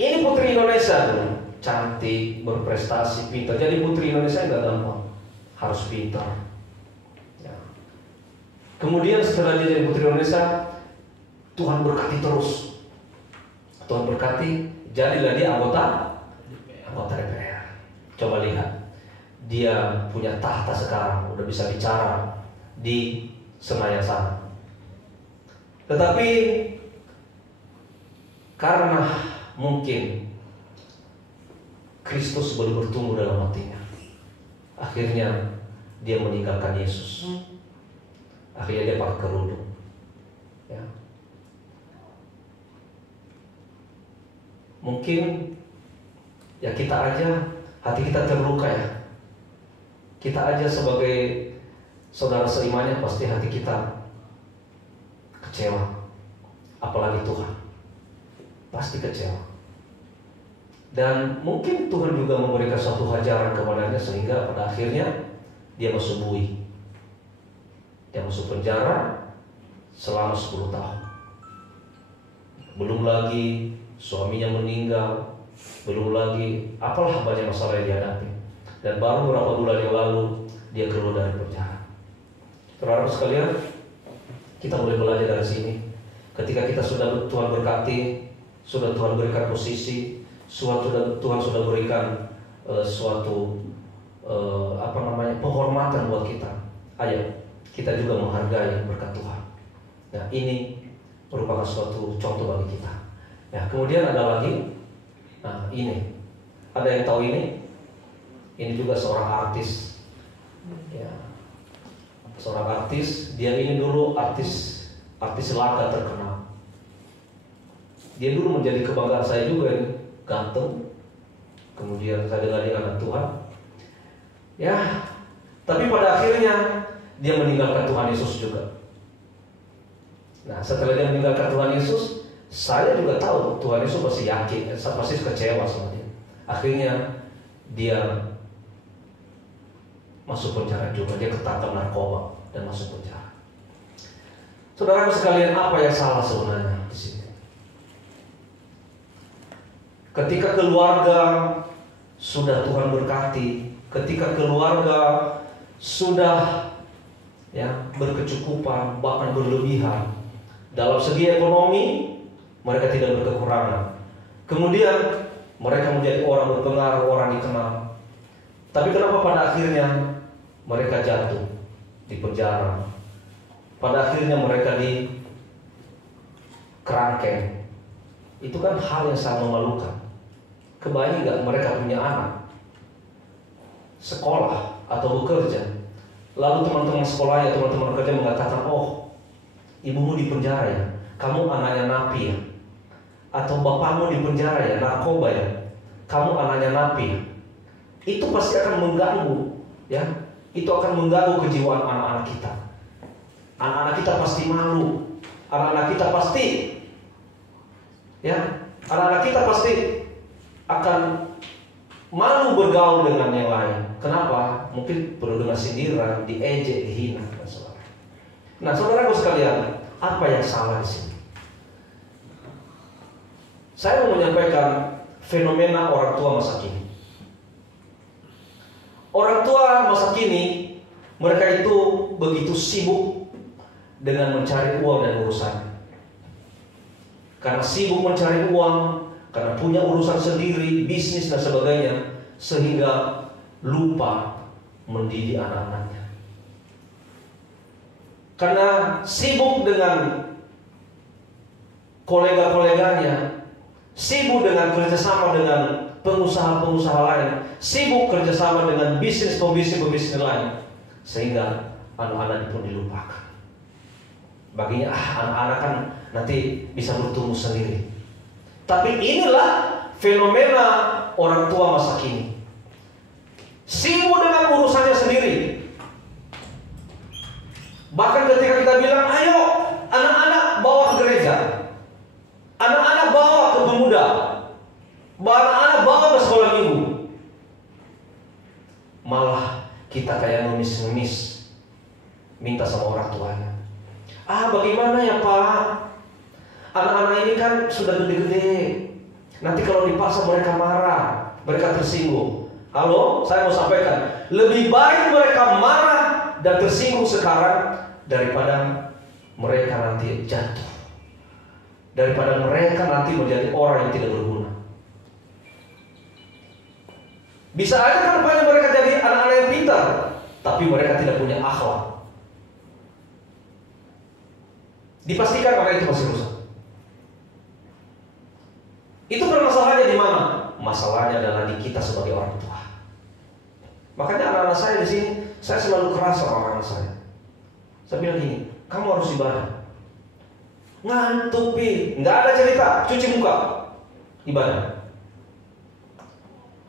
Ini putri Indonesia tuh, cantik, berprestasi, pintar. Jadi putri Indonesia nggak gampang, harus pintar. Ya. Kemudian setelah dia jadi putri Indonesia, Tuhan berkati terus. Tuhan berkati, jadilah dia anggota DPR. Coba lihat, dia punya tahta sekarang, udah bisa bicara di Senayan sana. Tetapi karena mungkin Kristus belum bertumbuh dalam hatinya, akhirnya dia meninggalkan Yesus. Akhirnya dia pakai kerudung. Ya. Mungkin ya kita aja hati kita terluka ya. Kita aja sebagai saudara seimannya pasti hati kita kecewa. Apalagi Tuhan. Pasti kecewa. Dan mungkin Tuhan juga memberikan suatu ajaran kepadanya sehingga pada akhirnya dia masuk bui. Dia masuk penjara selama 10 tahun. Belum lagi suaminya meninggal, belum lagi apalah banyak masalah yang dihadapi. Dan baru beberapa bulan yang lalu dia keluar dari penjara. Saudara sekalian, kita boleh belajar dari sini. Ketika kita sudah Tuhan berkati, sudah Tuhan berikan posisi, Tuhan sudah berikan suatu penghormatan buat kita. Ayo kita juga menghargai berkat Tuhan. Nah, ini merupakan suatu contoh bagi kita. Nah, kemudian ada lagi. Nah, ini ada yang tahu ini? Ini juga seorang artis. Ya, seorang artis. Dia ini dulu artis laga terkenal. Dia dulu menjadi kebanggaan saya juga ini. Ganteng. Kemudian saya dengar dia anak Tuhan. Ya, tapi pada akhirnya dia meninggalkan Tuhan Yesus juga. Nah, setelah dia meninggalkan Tuhan Yesus, saya juga tahu Tuhan Yesus pasti yakin, pasti kecewa sama dia. Akhirnya dia masuk penjara juga. Dia ketangkap narkoba dan masuk penjara. Saudara sekalian, apa yang salah sebenarnya di sini? Ketika keluarga sudah Tuhan berkati, ketika keluarga sudah berkecukupan, bahkan berlebihan dalam segi ekonomi, mereka tidak berkekurangan. Kemudian mereka menjadi orang berpengaruh, orang dikenal. Tapi kenapa pada akhirnya mereka jatuh di penjara? Pada akhirnya mereka di kerangkeng. Itu kan hal yang sangat memalukan. Kebayang nggak mereka punya anak sekolah atau bekerja, lalu teman-teman sekolahnya, teman-teman kerja mengatakan, oh, ibumu di penjara ya, kamu anaknya napi ya, atau bapakmu di penjara ya, narkoba ya, kamu anaknya napi, itu pasti akan mengganggu, ya. Itu akan mengganggu kejiwaan anak-anak kita. Anak-anak kita pasti malu. Anak-anak kita pasti, ya, anak-anak kita pasti akan malu bergaul dengan yang lain. Kenapa? Mungkin perlu dengan sindiran, diejek, dihina, dan sebagainya. Nah, saudaraku sekalian, apa yang salah di sini? Saya mau menyampaikan fenomena orang tua masa kini. Orang tua masa kini, mereka itu begitu sibuk dengan mencari uang dan urusannya. Karena sibuk mencari uang, karena punya urusan sendiri, bisnis dan sebagainya, sehingga lupa mendidik anak-anaknya. Karena sibuk dengan kolega-koleganya, sibuk dengan kerjasama dengan pengusaha-pengusaha lain, sibuk kerjasama dengan pembisnis lain, sehingga anak-anak pun dilupakan. Baginya anak-anak kan nanti bisa bertumbuh sendiri. Tapi inilah fenomena orang tua masa kini. Sibuk dengan urusannya sendiri. Bahkan ketika kita bilang, ayo anak-anak bawa ke gereja, anak-anak bawa ke pemuda, anak-anak bawa ke sekolah minggu, malah kita kayak ngemis-ngemis minta sama orang tuanya. Bagaimana ya Pak? Anak-anak ini kan sudah gede-gede. Nanti kalau dipaksa mereka marah, mereka tersinggung. Halo, saya mau sampaikan, lebih baik mereka marah dan tersinggung sekarang daripada mereka nanti jatuh, daripada mereka nanti menjadi orang yang tidak berguna. Bisa aja kan rupanya mereka jadi anak-anak yang pintar, tapi mereka tidak punya akhlak. Dipastikan anak itu masih rusak. Itu permasalahannya di mana? Masalahnya adalah di kita sebagai orang tua. Makanya anak-anak saya di sini, saya selalu keras sama anak saya. Saya bilang gini, kamu harus ibadah. Ngantuk Pi, nggak ada cerita, cuci muka, ibadah.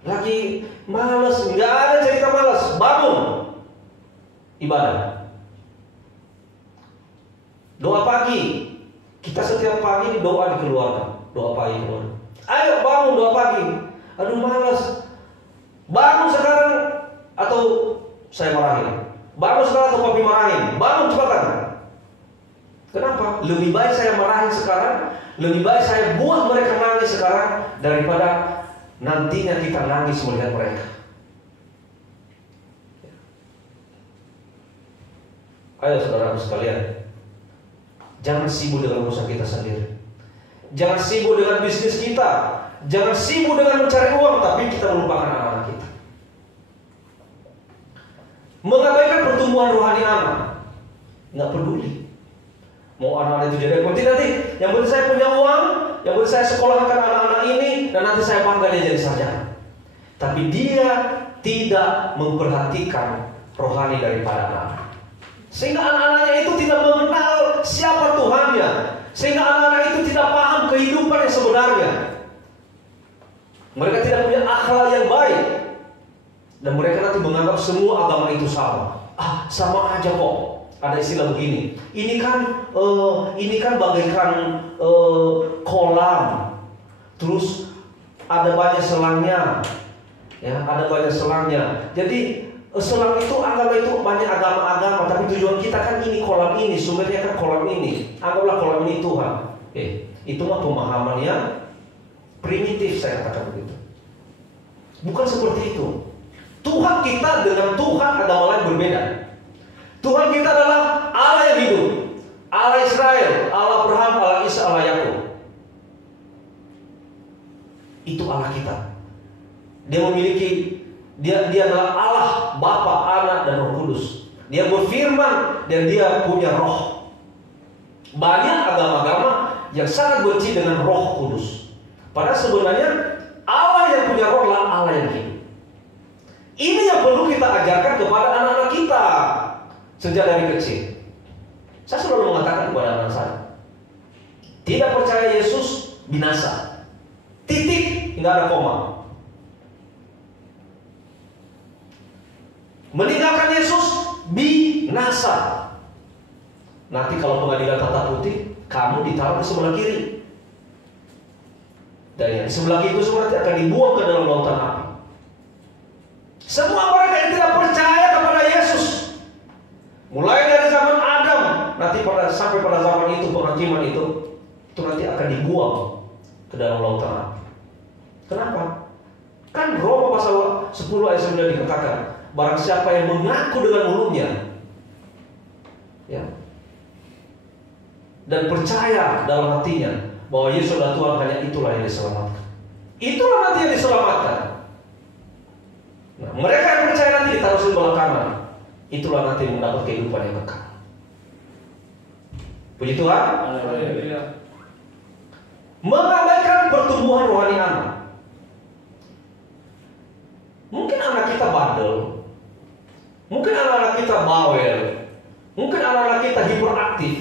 Lagi malas, nggak ada cerita malas, bangun, ibadah. Doa pagi, kita setiap pagi doa di keluarga, doa pagi keluarga. Ayo bangun doa pagi. Aduh malas. Bangun sekarang atau saya marahin. Bangun sekarang atau papi marahin. Bangun cepatan. Kenapa? Lebih baik saya marahin sekarang, lebih baik saya buat mereka nangis sekarang daripada nantinya kita nangis melihat mereka. Ayo saudara sekalian, jangan sibuk dengan urusan kita sendiri. Jangan sibuk dengan bisnis kita. Jangan sibuk dengan mencari uang, tapi kita melupakan anak-anak kita. Mengabaikan pertumbuhan rohani anak, nggak peduli. Mau anak-anak itu jadi penting nanti. Yang penting saya punya uang, yang penting saya sekolahkan anak-anak ini, dan nanti saya bangga dia jadi sarjana. Tapi dia tidak memperhatikan rohani daripada anak-anak. Sehingga anak-anaknya itu tidak mengenal siapa Tuhannya. Sehingga anak-anak itu tidak paham kehidupan yang sebenarnya. Mereka tidak punya akhlak yang baik. Dan mereka nanti menganggap semua agama itu sama. Sama aja kok. Ada istilah begini. Ini kan bagaikan kolam. Terus ada banyak selangnya. Ya, ada banyak selangnya. Jadi selang itu anggaplah itu banyak agama-agama, tapi tujuan kita kan ini kolam ini, sumbernya kan kolam ini. Anggaplah kolam ini Tuhan. Itu mah pemahaman yang primitif, saya katakan begitu. Bukan seperti itu. Tuhan kita dengan Tuhan agama lain berbeda. Tuhan kita adalah Allah yang hidup, Allah Israel, Allah Abraham, Allah Isa, Allah Yakub. Itu Allah kita. Dia adalah Allah, Bapa, Anak, dan Roh Kudus. Dia berfirman dan dia punya roh. Banyak agama-agama yang sangat benci dengan Roh Kudus. Padahal sebenarnya Allah yang punya roh adalah Allah yang hidup. Ini yang perlu kita ajarkan kepada anak-anak kita sejak dari kecil. Saya selalu mengatakan kepada anak saya, tidak percaya Yesus binasa. Titik, nggak ada koma. meninggalkan Yesus, binasa. Nanti kalau pengadilan tata putih, kamu ditaruh di sebelah kiri. Dan yang di sebelah kiri itu semua nanti akan dibuang ke dalam lautan api. Semua mereka yang tidak percaya kepada Yesus, mulai dari zaman Adam, nanti sampai pada zaman itu, penghakiman itu nanti akan dibuang ke dalam lautan api. Kenapa? Kan Roma pasal 10 ayat 9 dikatakan, barang siapa yang mengaku dengan mulutnya, ya, dan percaya dalam hatinya bahwa Yesus adalah Tuhan, hanya itulah yang diselamatkan. Itulah nanti yang diselamatkan. Nah, mereka yang percaya nanti ditaruh sebelah kanan, itulah nanti yang mendapat kehidupan yang kekal. Puji Tuhan. Mengabaikan pertumbuhan rohani anak. Mungkin anak kita bandel, mungkin anak-anak kita bawel, mungkin anak-anak kita hiperaktif.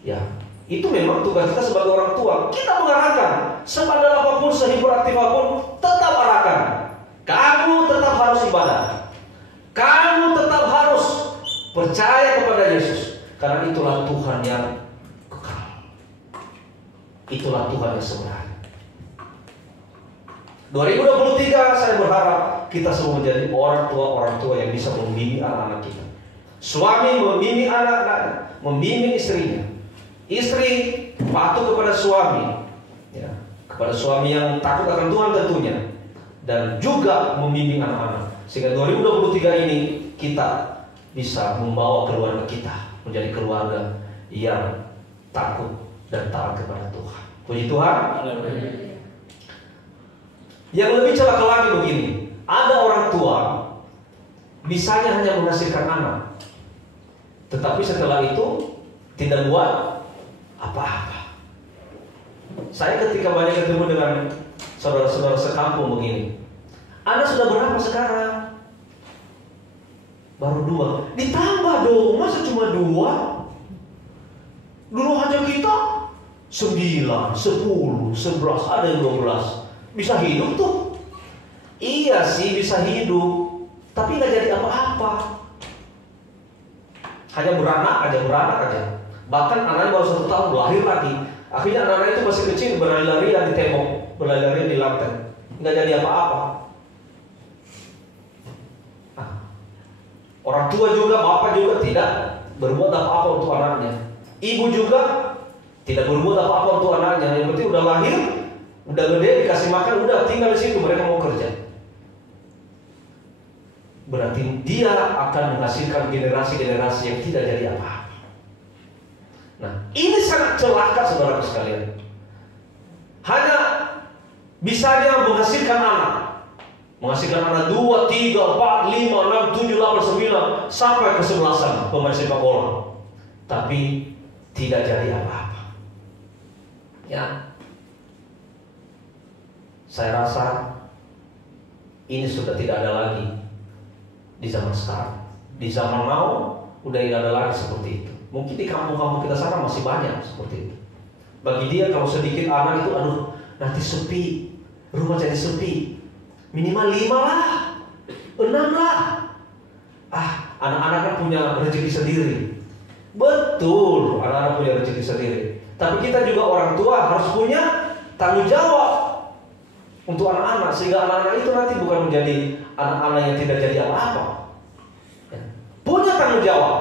Ya, itu memang tugas kita sebagai orang tua. Kita mengarahkan, sebandel apapun, sehiperaktif apapun, tetap arahkan. Kamu tetap harus ibadah. Kamu tetap harus percaya kepada Yesus, karena itulah Tuhan yang kekal. Itulah Tuhan yang sebenarnya. 2023 saya berharap kita semua menjadi orang tua yang bisa membimbing anak-anak kita. Suami membimbing anak-anaknya, membimbing istrinya. Istri patuh kepada suami, ya, kepada suami yang takut akan Tuhan tentunya, dan juga membimbing anak-anak. Sehingga 2023 ini kita bisa membawa keluarga kita menjadi keluarga yang takut dan taat kepada Tuhan. Puji Tuhan. Yang lebih celaka lagi begini, ada orang tua bisanya hanya menghasilkan anak, tetapi setelah itu tidak buat apa-apa. Saya ketika banyak ketemu dengan saudara-saudara sekampung begini, Anda sudah berapa sekarang? Baru 2. Ditambah dong, masa cuma 2? Dulu hanya kita 9, 10, 11, ada yang 12. Bisa hidup tuh. Iya sih bisa hidup, tapi nggak jadi apa-apa. Hanya beranak aja. Bahkan anaknya baru 1 tahun lahir lagi. Akhirnya anak-anak itu masih kecil, berlari-larian di tembok, berlari-larian di lantai, nggak jadi apa-apa. Nah, orang tua juga, bapak juga tidak berbuat apa-apa untuk anaknya. Ibu juga tidak berbuat apa-apa untuk anaknya. Yang penting udah lahir, udah gede, dikasih makan, udah tinggal di situ, mereka mau kerja. Berarti dia akan menghasilkan generasi-generasi yang tidak jadi apa-apa. Nah, ini sangat celaka saudara sekalian. Hanya bisanya menghasilkan anak. Menghasilkan anak 2, 3, 4, 5, 6, 7, 8, 9 sampai ke-11 pemain sepak bola. Tapi tidak jadi apa-apa. Ya. Saya rasa ini sudah tidak ada lagi di zaman sekarang. Di zaman now udah tidak ada lagi seperti itu. Mungkin di kampung-kampung kita sana masih banyak seperti itu. Bagi dia kalau sedikit anak itu, aduh nanti sepi, rumah jadi sepi. Minimal 5 lah, 6 lah. Anak-anak kan punya rezeki sendiri. Betul, anak-anak punya rezeki sendiri. Tapi kita juga orang tua harus punya tanggung jawab untuk anak-anak, sehingga anak-anak itu nanti bukan menjadi anak-anak yang tidak jadi apa-apa. Ya. Punya tanggung jawab.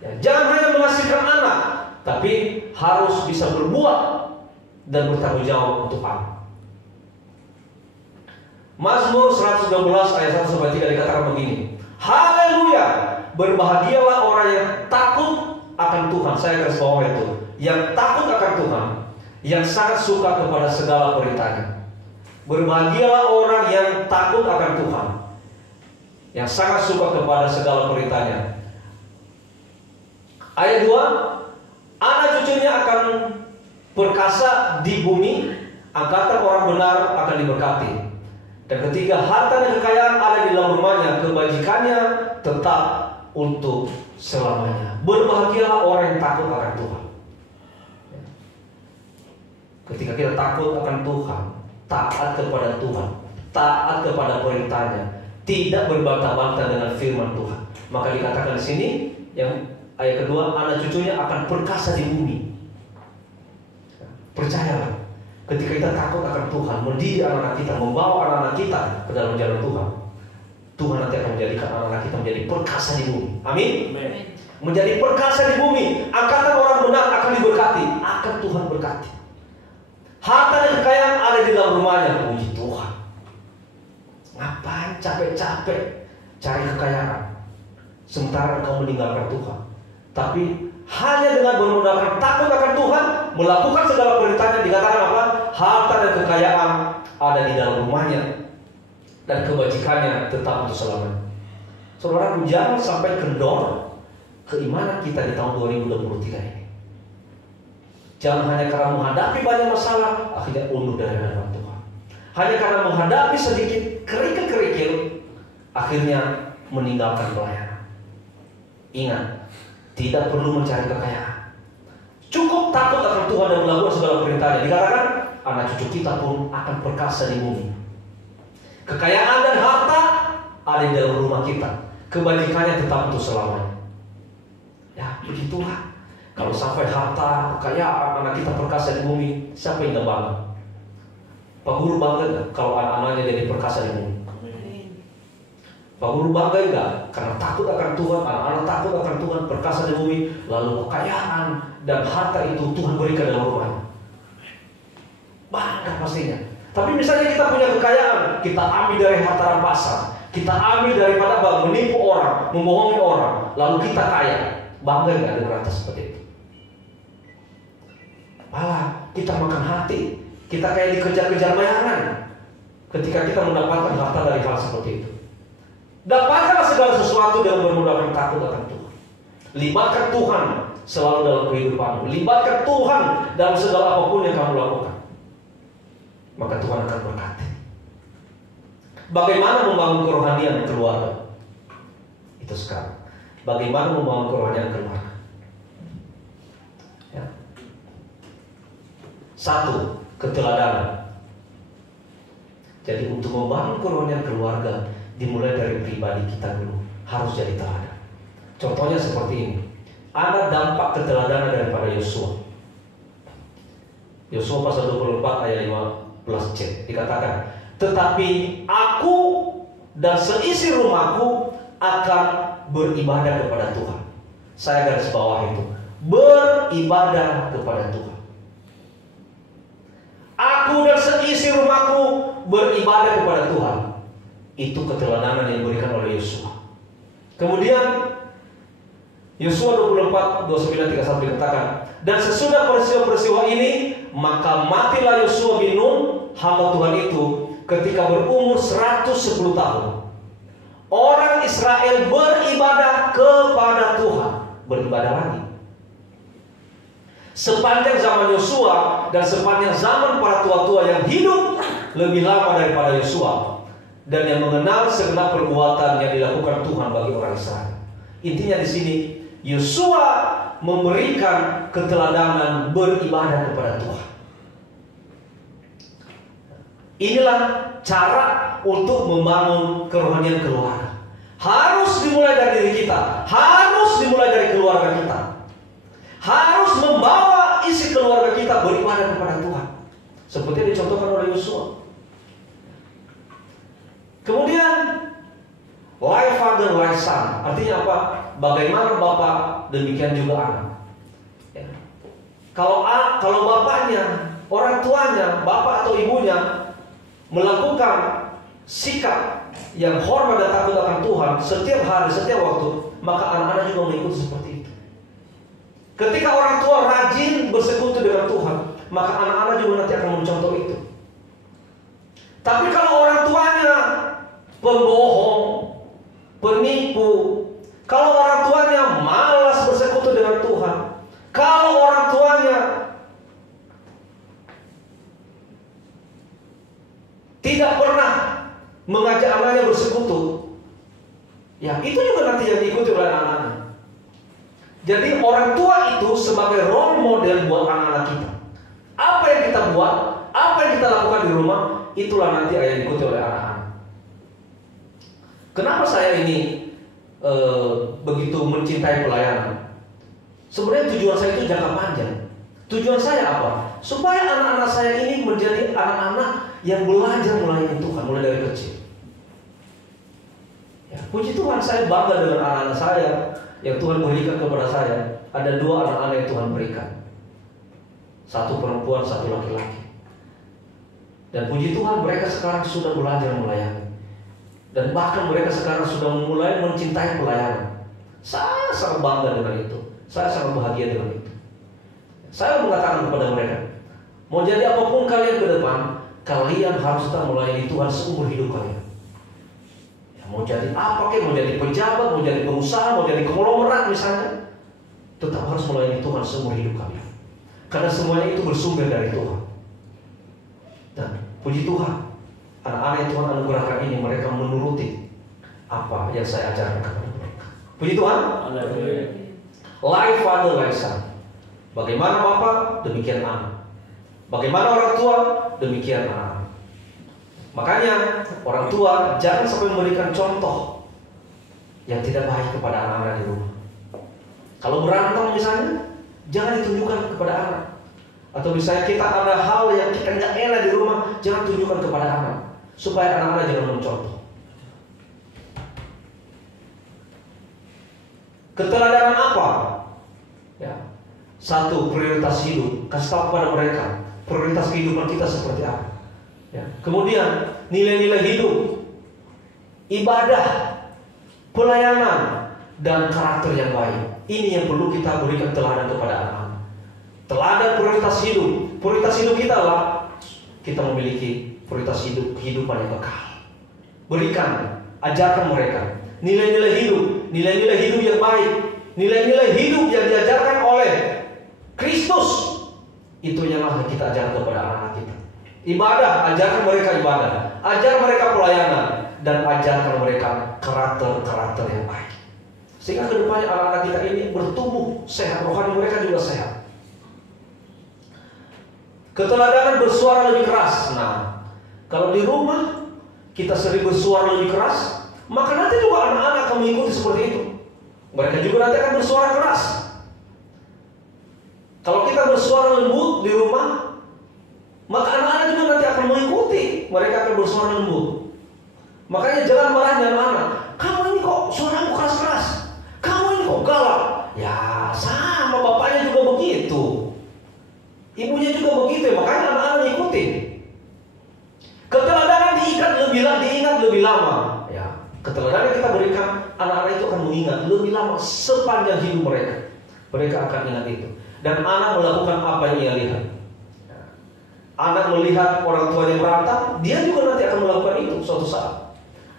Ya. Jangan hanya menghasilkan anak, tapi harus bisa berbuat dan bertanggung jawab untuk anak. Mazmur 112 ayat 1-3 dikatakan begini. Haleluya, berbahagialah orang yang takut akan Tuhan. Saya garis bawah itu. Yang takut akan Tuhan, yang sangat suka kepada segala perintahnya. Berbahagialah orang yang takut akan Tuhan, yang sangat suka kepada segala perintahnya. Ayat 2, anak cucunya akan perkasa di bumi, angkatan orang benar akan diberkati. Dan ketiga, harta dan kekayaan ada di dalam rumahnya, kebajikannya tetap untuk selamanya. Berbahagialah orang yang takut akan Tuhan. Ketika kita takut akan Tuhan, taat kepada Tuhan, taat kepada perintahnya, tidak berbantah-bantah dengan firman Tuhan. Maka dikatakan di sini yang ayat kedua, anak cucunya akan perkasa di bumi. Percayalah, ketika kita takut akan Tuhan, mendidik anak-anak kita, membawa anak-anak kita ke dalam jalan Tuhan, Tuhan nanti akan menjadikan anak-anak kita menjadi perkasa di bumi. Amin. Menjadi perkasa di bumi. Angkatan orang benar akan diberkati, akan Tuhan berkati. Harta dan kekayaan ada di dalam rumahnya. Puji Tuhan. Ngapain capek-capek cari kekayaan sementara engkau meninggalkan Tuhan? Tapi hanya dengan bermodalkan takut akan Tuhan, melakukan segala perintahnya, dikatakan apa? Harta dan kekayaan ada di dalam rumahnya, dan kebajikannya tetap untuk selamanya. Saudara, jangan sampai kendor keimanan kita di tahun 2023 ini. Jangan hanya karena menghadapi banyak masalah akhirnya undur dari hadapan Tuhan. Hanya karena menghadapi sedikit kerikil-kerikil akhirnya meninggalkan pelayanan. Ingat, tidak perlu mencari kekayaan. Cukup takut akan Tuhan dan melakukan segala perintahnya. Dikatakan anak cucu kita pun akan perkasa di bumi. Kekayaan dan harta ada di dalam rumah kita. Kebajikannya tetap untuk selamanya. Ya, begitulah. Kalau sampai harta, kekayaan anak kita perkasa di bumi, siapa yang bangga? Pak Guru bangga enggak kalau anak-anaknya jadi perkasa di bumi? Pak Guru bangga enggak? Karena takut akan Tuhan, anak-anak takut akan Tuhan, perkasa di bumi, lalu kekayaan dan harta itu Tuhan berikan dalam rumahnya. Bangga pastinya. Tapi misalnya kita punya kekayaan, kita ambil dari harta rampasan, kita ambil daripada menipu orang, membohongi orang, lalu kita kaya. Bangga enggak dengan atas seperti itu? Malah kita makan hati, kita kayak dikejar-kejar bayangan ketika kita mendapatkan harta dari hal seperti itu. Dapatkanlah segala sesuatu dengan bermodalkan takut akan Tuhan. Libatkan Tuhan selalu dalam kehidupanmu. Libatkan Tuhan dalam segala apapun yang kamu lakukan. Maka Tuhan akan berkati. Bagaimana membangun kerohanian keluarga? Itu sekarang. Bagaimana membangun kerohanian keluarga? Ya. Satu, keteladanan. Jadi untuk membangun kerohanian keluarga dimulai dari pribadi kita dulu, harus jadi teladan. Contohnya seperti ini. Ada dampak keteladanan daripada Yosua. Yosua pasal 24 ayat 15c dikatakan, tetapi aku dan seisi rumahku akan beribadah kepada Tuhan. Saya garis bawah itu, beribadah kepada Tuhan. Aku dan seisi rumahku beribadah kepada Tuhan. Itu keteladanan yang diberikan oleh Yosua. Kemudian Yosua 24, 29, 31 dikatakan, dan sesudah peristiwa-peristiwa ini, maka matilah Yosua bin Nun, hamba Tuhan itu, ketika berumur 110 tahun. Orang Israel beribadah kepada Tuhan. Beribadah lagi. Sepanjang zaman Yosua dan sepanjang zaman para tua-tua yang hidup lebih lama daripada Yosua dan yang mengenal segenap perbuatan yang dilakukan Tuhan bagi orang Israel. Intinya di sini Yosua memberikan keteladanan beribadah kepada Tuhan. Inilah cara untuk membangun kerohanian keluarga. Harus dimulai dari diri kita, harus dimulai dari keluarga kita. Harus membawa isi keluarga kita beribadah kepada Tuhan, seperti yang dicontohkan oleh Yosua. Kemudian like father, like son, artinya apa? Bagaimana bapak, demikian juga anak. Ya. Kalau bapaknya, orang tuanya, bapak atau ibunya melakukan sikap yang hormat dan takut akan Tuhan setiap hari, setiap waktu, maka anak-anak juga mengikuti seperti itu. Ketika orang tua rajin bersekutu dengan Tuhan, maka anak-anak juga nanti akan mencontoh itu. Tapi kalau orang tuanya pembohong, penipu, kalau orang tuanya malas bersekutu dengan Tuhan, kalau orang tuanya tidak pernah mengajak anaknya bersekutu, ya itu juga nanti yang diikuti oleh anak-anaknya. Jadi orang tua itu sebagai role model buat anak-anak kita. Apa yang kita buat, apa yang kita lakukan di rumah, itulah nanti yang diikuti oleh anak-anak. Kenapa saya ini begitu mencintai pelayanan? Sebenarnya tujuan saya itu jangka panjang. Tujuan saya apa? Supaya anak-anak saya ini menjadi anak-anak yang belajar melayani Tuhan mulai dari kecil. Ya, puji Tuhan, saya bangga dengan anak-anak saya yang Tuhan berikan kepada saya. Ada 2 anak-anak yang Tuhan berikan. 1 perempuan, 1 laki-laki. Dan puji Tuhan, mereka sekarang sudah belajar melayani. Dan bahkan mereka sekarang sudah mulai mencintai pelayanan. Saya sangat bangga dengan itu. Saya sangat bahagia dengan itu. Saya mengatakan kepada mereka, mau jadi apapun kalian ke depan, kalian harus tetap melayani Tuhan seumur hidup kalian. Ya, mau jadi apa kek, mau jadi pejabat, mau jadi pengusaha, mau jadi konglomerat misalnya, tetap harus melayani Tuhan seumur hidup kalian. Karena semuanya itu bersumber dari Tuhan. Dan puji Tuhan, anak-anak yang Tuhan anugerahkan ini, mereka menuruti apa yang saya ajarkan kepada mereka. Puji Tuhan. Like father, like son. Bagaimana bapak, demikian anak. Bagaimana orang tua, demikian anak. Makanya orang tua jangan sampai memberikan contoh yang tidak baik kepada anak-anak di rumah. Kalau berantem misalnya, jangan ditunjukkan kepada anak. Atau misalnya kita ada hal yang kita nggak enak di rumah, jangan tunjukkan kepada anak, supaya anak-anak jangan mencontoh. Keteladanan apa? Ya, 1, prioritas hidup. Kasih tahu kepada mereka prioritas kehidupan kita seperti apa. Ya. Kemudian nilai-nilai hidup, ibadah, pelayanan, dan karakter yang baik. Ini yang perlu kita berikan teladan kepada anak-anak. Teladan prioritas hidup. Prioritas hidup kita adalah kita memiliki prioritas hidup, kehidupan yang kekal. Berikan, ajarkan mereka nilai-nilai hidup, nilai-nilai hidup yang baik, nilai-nilai hidup yang diajarkan oleh Kristus. Itu yang kita ajarkan kepada anak-anak kita. Ibadah, ajarkan mereka ibadah, ajar mereka pelayanan, dan ajarkan mereka karakter-karakter yang baik. Sehingga kedepannya anak-anak kita ini bertumbuh sehat, rohani mereka juga sehat. Keteladanan bersuara lebih keras. Nah, kalau di rumah kita sering bersuara lebih keras, maka nanti juga anak-anak akan mengikuti seperti itu. Mereka juga nanti akan bersuara keras. Kalau kita bersuara lembut di rumah, maka anak-anak juga nanti akan mengikuti. Mereka akan bersuara lembut. Makanya jangan marahnya anak-anak. Kamu ini kok suaramu keras-keras? Kamu ini kok galak? Ya sama bapaknya juga begitu, ibunya juga begitu. Makanya anak-anak mengikuti. Keteladanan diingat lebih lama. Ya, keteladanan yang kita berikan, anak-anak itu akan mengingat lebih lama sepanjang hidup mereka. Mereka akan ingat itu. Dan anak melakukan apa yang ia lihat. Anak melihat orang tuanya berantem, dia juga nanti akan melakukan itu suatu saat.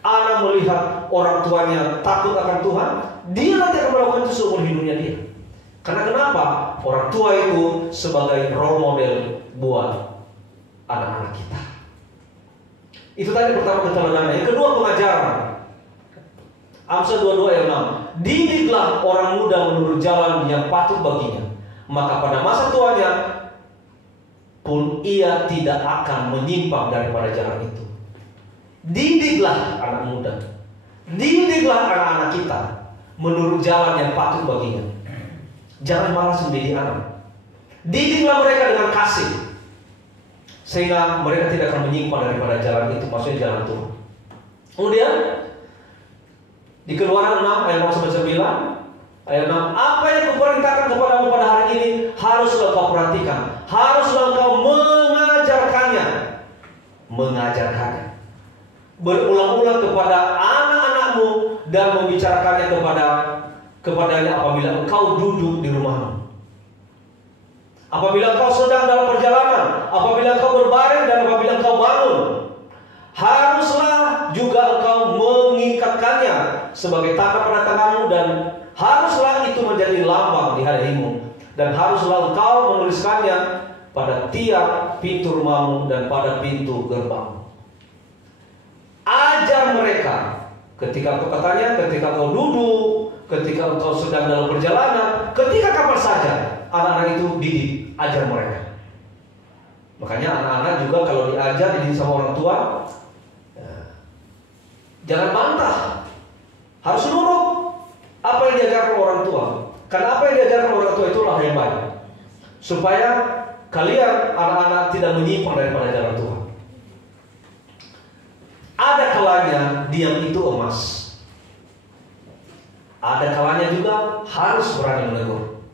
Anak melihat orang tuanya takut akan Tuhan, dia nanti akan melakukan itu seumur hidupnya dia. Karena kenapa? Orang tua itu sebagai role model buat anak-anak kita. Itu tadi pertama keteladanan. Yang kedua pengajaran. Amsal 22 ayat 6. Didiklah orang muda menurut jalan yang patut baginya, maka pada masa tuanya pun ia tidak akan menyimpang daripada jalan itu. Didiklah anak muda, didiklah anak-anak kita menurut jalan yang patut baginya. Jangan malas mendidik anak. Didiklah mereka dengan kasih, sehingga mereka tidak akan menyimpang daripada jalan itu, maksudnya jalan Tuhan. Kemudian di Keluaran 6 ayat 6-9, ayat 6, apa yang kuperintahkan kepadamu pada hari ini haruslah kau perhatikan, haruslah kau mengajarkannya, berulang-ulang kepada anak-anakmu dan membicarakannya kepadanya apabila engkau duduk di rumahmu, apabila engkau sedang dalam perjalanan, apabila engkau berbaring dan apabila engkau bangun. Haruslah juga engkau mengikatkannya sebagai tanda pada tanganmu, dan haruslah itu menjadi lambang di harimu, dan haruslah engkau menuliskannya pada tiap pintu rumahmu dan pada pintu gerbangmu. Ajar mereka ketika kau duduk, ketika engkau sedang dalam perjalanan, ketika kapan saja. Anak-anak itu didik, ajar mereka. Makanya anak-anak juga kalau diajar, dididik sama orang tua, jangan bantah. Harus nurut apa yang diajarkan orang tua. Karena apa yang diajarkan orang tua itulah yang baik. Supaya kalian anak-anak tidak menyimpang daripada jalan Tuhan. Ada kalanya diam itu emas. Ada kalanya juga harus berani menegur.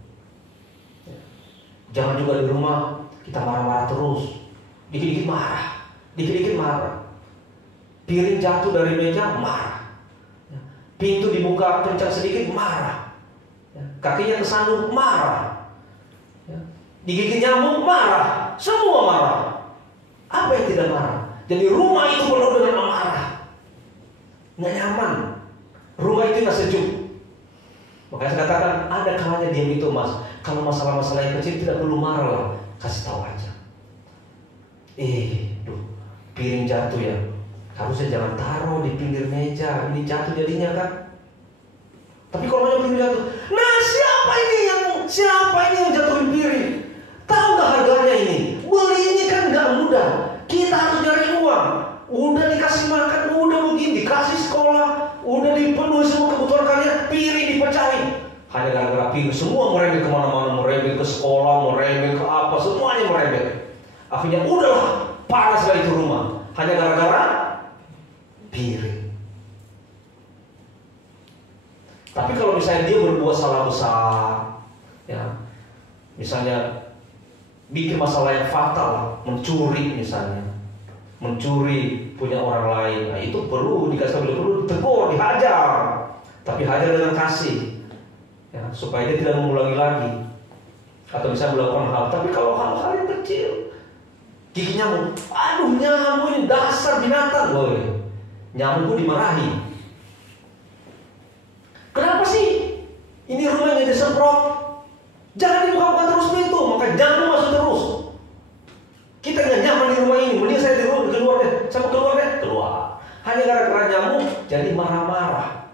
Jangan juga di rumah kita marah-marah terus. Dikit-dikit marah, dikit-dikit marah. Piring jatuh dari meja, marah. Pintu dibuka kencang sedikit, marah. Kakinya kesandung, marah. Digigit nyamuk, marah. Semua marah. Apa yang tidak marah? Jadi rumah itu penuh dengan amarah. Nggak nyaman. Rumah itu nggak sejuk. Makanya saya katakan ada kalanya diam itu mas. Kalau masalah-masalah yang kecil tidak perlu marah lah, kasih tahu aja. Piring jatuh ya. Harusnya jangan taruh di pinggir meja. Ini jatuh jadinya kan. Tapi kalau banyak piring jatuh, nah siapa ini yang jatuhin piring? Tahu nggak harganya ini? Beli ini kan nggak mudah. Kita harus cari uang. Udah dikasih makan, udah begini, dikasih sekolah, udah dipenuhi semua kebutuhan kalian, piring dipecahin. Hanya gara-gara piring, semua merembet kemana-mana, merembet ke sekolah, merembet ke apa, semuanya merembet. Akhirnya udahlah, panas lah itu rumah. Hanya gara-gara piring. Tapi kalau misalnya dia berbuat salah besar, ya, misalnya bikin masalah yang fatal, mencuri misalnya, mencuri punya orang lain, nah itu perlu dikasih tahu, perlu ditegur, dihajar, tapi hajar dengan kasih, ya, supaya dia tidak mengulangi lagi, atau bisa melakukan hal. Tapi kalau hal-hal yang kecil, gigit nyamuk, aduh nyamuk ini dasar binatang, boleh, nyamuk dimarahi. Kenapa sih? Ini rumahnya disemprot. Jangan dibuka-buka terus pintu, maka jangan masuk terus. Kita nggak nyaman di rumah ini, mending saya keluar deh, sama keluar deh, keluar. Hanya gara-gara nyamuk, jadi marah-marah.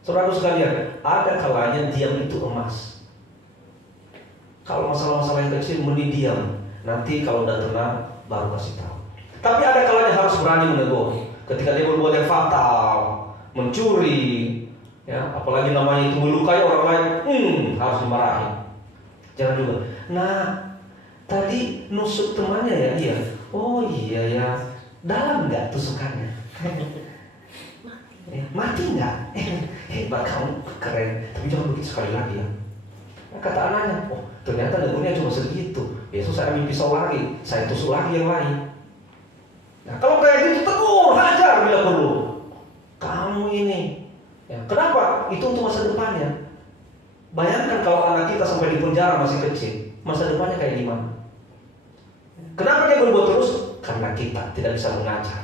Saudara sekalian, ada kalanya diam itu emas. Kalau masalah-masalah yang kecil, mending diam. Nanti kalau udah tenang, baru kasih tahu. Tapi ada kalanya harus berani menegur. Ketika dia berbuat yang fatal, mencuri, ya, apalagi namanya itu melukai orang lain, harus dimarahi. Jangan juga. Nah, tadi nusuk temannya ya, iya. Oh iya ya, dalam nggak tusukannya? Mati nggak? Hebat kamu, keren. Tapi jangan begitu sekali lagi ya. Nah, kata anaknya, oh ternyata negurnya cuma segitu. Besok saya ambil pisau lagi, saya tusuk lagi yang lain. Nah kalau kayak gitu tegur, hajar bila perlu. Kamu ini. Ya, kenapa? Itu untuk masa depannya. Bayangkan kalau anak kita sampai di penjara masih kecil, masa depannya kayak gimana? Kenapa dia berbuat terus? Karena kita tidak bisa mengajar.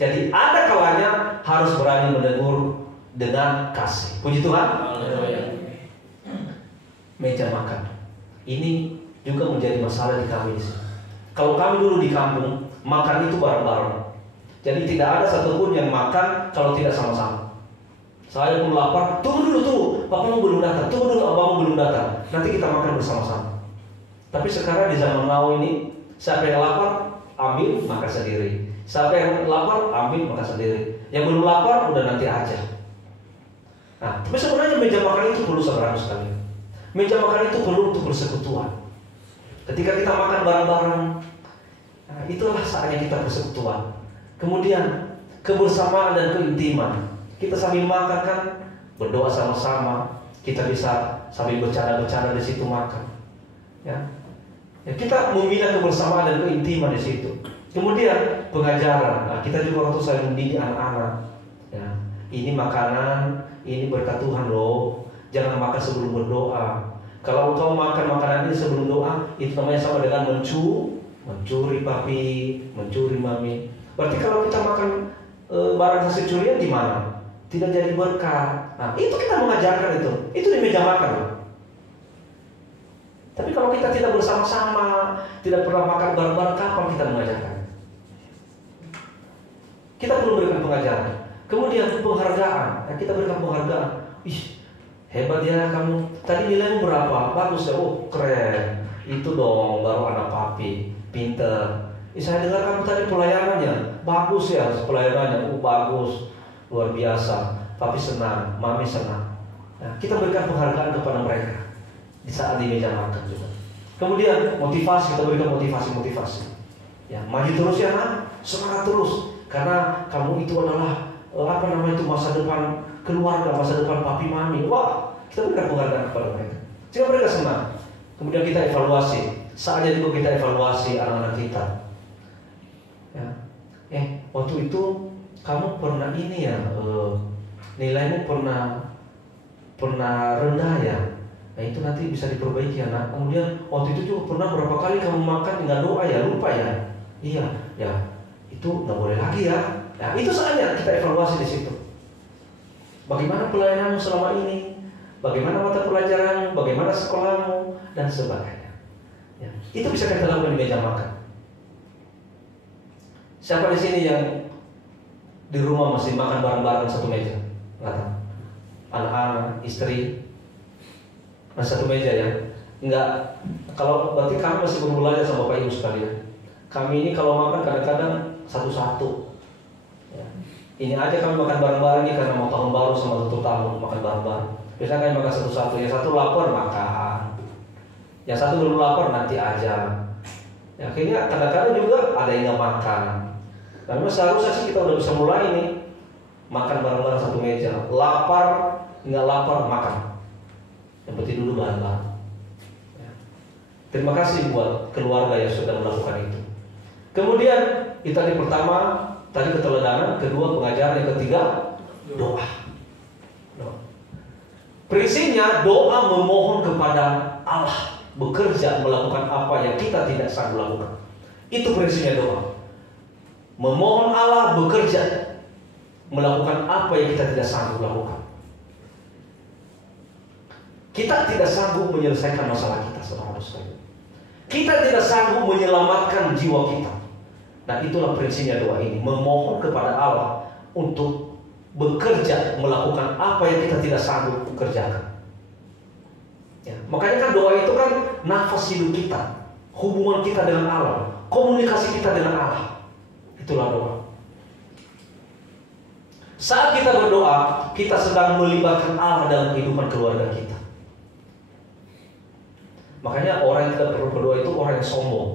Jadi ada kalanya harus berani menegur dengan kasih. Puji Tuhan. Meja makan. Ini juga menjadi masalah di kami. Kalau kami dulu di kampung, makan itu bareng-bareng. Jadi tidak ada satupun yang makan kalau tidak sama-sama. Saya pun lapar, tunggu dulu, papamu belum datang, tunggu dulu, abangmu belum datang. Nanti kita makan bersama-sama. Tapi sekarang di zaman now ini, siapa yang lapar, ambil, makan sendiri. Siapa yang lapar, ambil, makan sendiri. Yang belum lapar, udah nanti aja. Nah, tapi sebenarnya meja makan itu perlu saudara sekalian. Meja makan itu perlu untuk bersekutuan. Ketika kita makan bareng-bareng, nah, itulah saatnya kita bersekutuan. Kemudian, kebersamaan dan keintiman. Kita sambil makan kan berdoa sama-sama, kita bisa sambil bercanda-bercanda di situ makan. Ya, kita membina kebersamaan dan keintiman di situ. Kemudian pengajaran, nah, kita juga waktu saya mendidik anak-anak. Ya, ini makanan, ini berkat Tuhan loh. Jangan makan sebelum berdoa. Kalau engkau makan makanan ini sebelum doa, itu namanya sama dengan mencuri papi, mencuri mami. Berarti kalau kita makan barang hasil curian gimana? Tidak jadi berkat. Nah, itu kita mengajarkan itu di meja makan. Tapi kalau kita tidak bersama-sama, tidak pernah makan bareng-bareng, kapan kita mengajarkan? Kita perlu berikan pengajaran. Kemudian penghargaan. Nah, kita berikan penghargaan. Ih, hebat ya kamu. Tadi nilaimu berapa? Bagus ya. Oh, keren. Itu dong baru anak papi, pinter. Saya dengar kamu tadi pelayanannya bagus ya, pelayanannya. Oh, bagus. Luar biasa. papi senang, mami senang. Nah, kita berikan penghargaan kepada mereka di saat di meja makan juga. Kemudian motivasi, kita berikan motivasi. Ya, maju terus ya nak, semangat terus. Karena kamu itu adalah masa depan keluarga, masa depan papi mami. Wah, kita berikan penghargaan kepada mereka sehingga mereka senang. Kemudian kita evaluasi. Saatnya juga kita evaluasi anak-anak kita. Ya. Waktu itu kamu pernah ini ya, nilaimu pernah rendah ya. Nah itu nanti bisa diperbaiki ya nak. Kemudian waktu itu juga pernah berapa kali kamu makan nggak doa ya, lupa ya. Iya, ya itu nggak boleh lagi ya. Nah itu saatnya kita evaluasi di situ. Bagaimana pelayananmu selama ini? Bagaimana mata pelajaranmu? Bagaimana sekolahmu? Dan sebagainya. Ya, itu bisa kita lakukan di meja makan. Siapa di sini yang di rumah masih makan bareng-bareng satu meja? Nggak tahu. Anak-anak, istri, masih satu meja ya? Enggak. Kalau berarti kami masih belum belajar sama Bapak Ibu sekalian. Kami ini kalau makan kadang-kadang satu-satu. Ya. Ini aja kami makan bareng-bareng nih karena mau tahun baru sama tutup tahun makan bareng-bareng. Biasanya kami makan satu-satu. Yang satu lapar makan. Yang satu belum lapar nanti aja. Ya, akhirnya kadang-kadang juga ada yang nggak makan. Nah, memang seharusnya sih kita udah bisa mulai nih makan bareng-bareng satu meja. Lapar, nggak lapar makan. Yang penting dulu bareng-bareng. Ya. Terima kasih buat keluarga yang sudah melakukan itu. Kemudian kita di pertama tadi keteladanan, kedua pengajaran, yang ketiga doa. Prinsipnya doa memohon kepada Allah, bekerja melakukan apa yang kita tidak sanggup lakukan. Itu prinsipnya doa. Memohon Allah bekerja melakukan apa yang kita tidak sanggup lakukan. Kita tidak sanggup menyelesaikan masalah kita, saudara-saudara. Kita tidak sanggup menyelamatkan jiwa kita. Nah itulah prinsipnya doa ini, memohon kepada Allah untuk bekerja melakukan apa yang kita tidak sanggup kerjakan. Ya, makanya kan doa itu kan nafas hidup kita, hubungan kita dengan Allah, komunikasi kita dengan Allah. Itulah doa. Saat kita berdoa, kita sedang melibatkan Allah dalam kehidupan keluarga kita. Makanya orang yang tidak perlu berdoa itu orang yang sombong,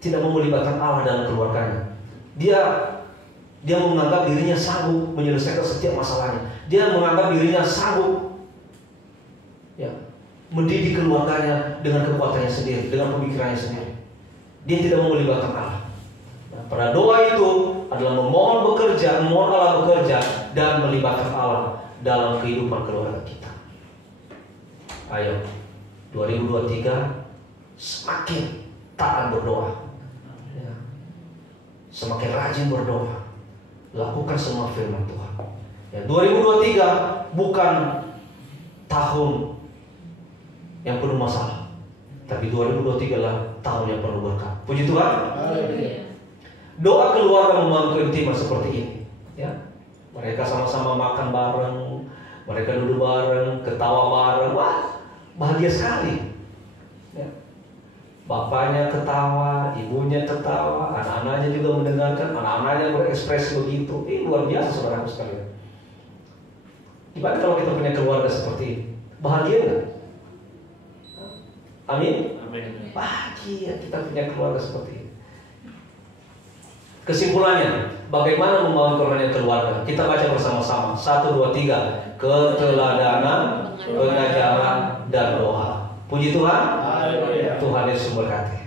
tidak mau melibatkan Allah dalam keluarganya. Dia menganggap dirinya sanggup menyelesaikan setiap masalahnya. Dia menganggap dirinya sanggup mendidik keluarganya dengan kekuatannya sendiri, dengan pemikirannya sendiri. Dia tidak mau melibatkan Allah. Nah, pada doa itu adalah memohon Allah bekerja dan melibatkan Allah dalam kehidupan keluarga kita. Ayo, 2023 semakin taat berdoa, semakin rajin berdoa, lakukan semua firman Tuhan. Ya, 2023 bukan tahun yang penuh masalah, tapi 2023 lah tahun yang penuh berkah. Puji Tuhan. Doa keluarga membangun keintiman seperti ini. Ya, mereka sama-sama makan bareng, mereka duduk bareng, ketawa bareng, wah bahagia sekali. Ya. Bapaknya ketawa, ibunya ketawa, anak-anaknya juga mendengarkan, anak-anaknya berekspresi begitu. Ini luar biasa saudaraku sekalian. Gimana kalau kita punya keluarga seperti ini? Bahagia nggak? Amin? Amin. Bahagia kita punya keluarga seperti ini. Kesimpulannya, bagaimana membangun permainan keluarga? Kita baca bersama-sama. 1, 2, 3. Keteladanan, pengajaran, dan doa. Puji Tuhan. Tuhan Yesus memberkati.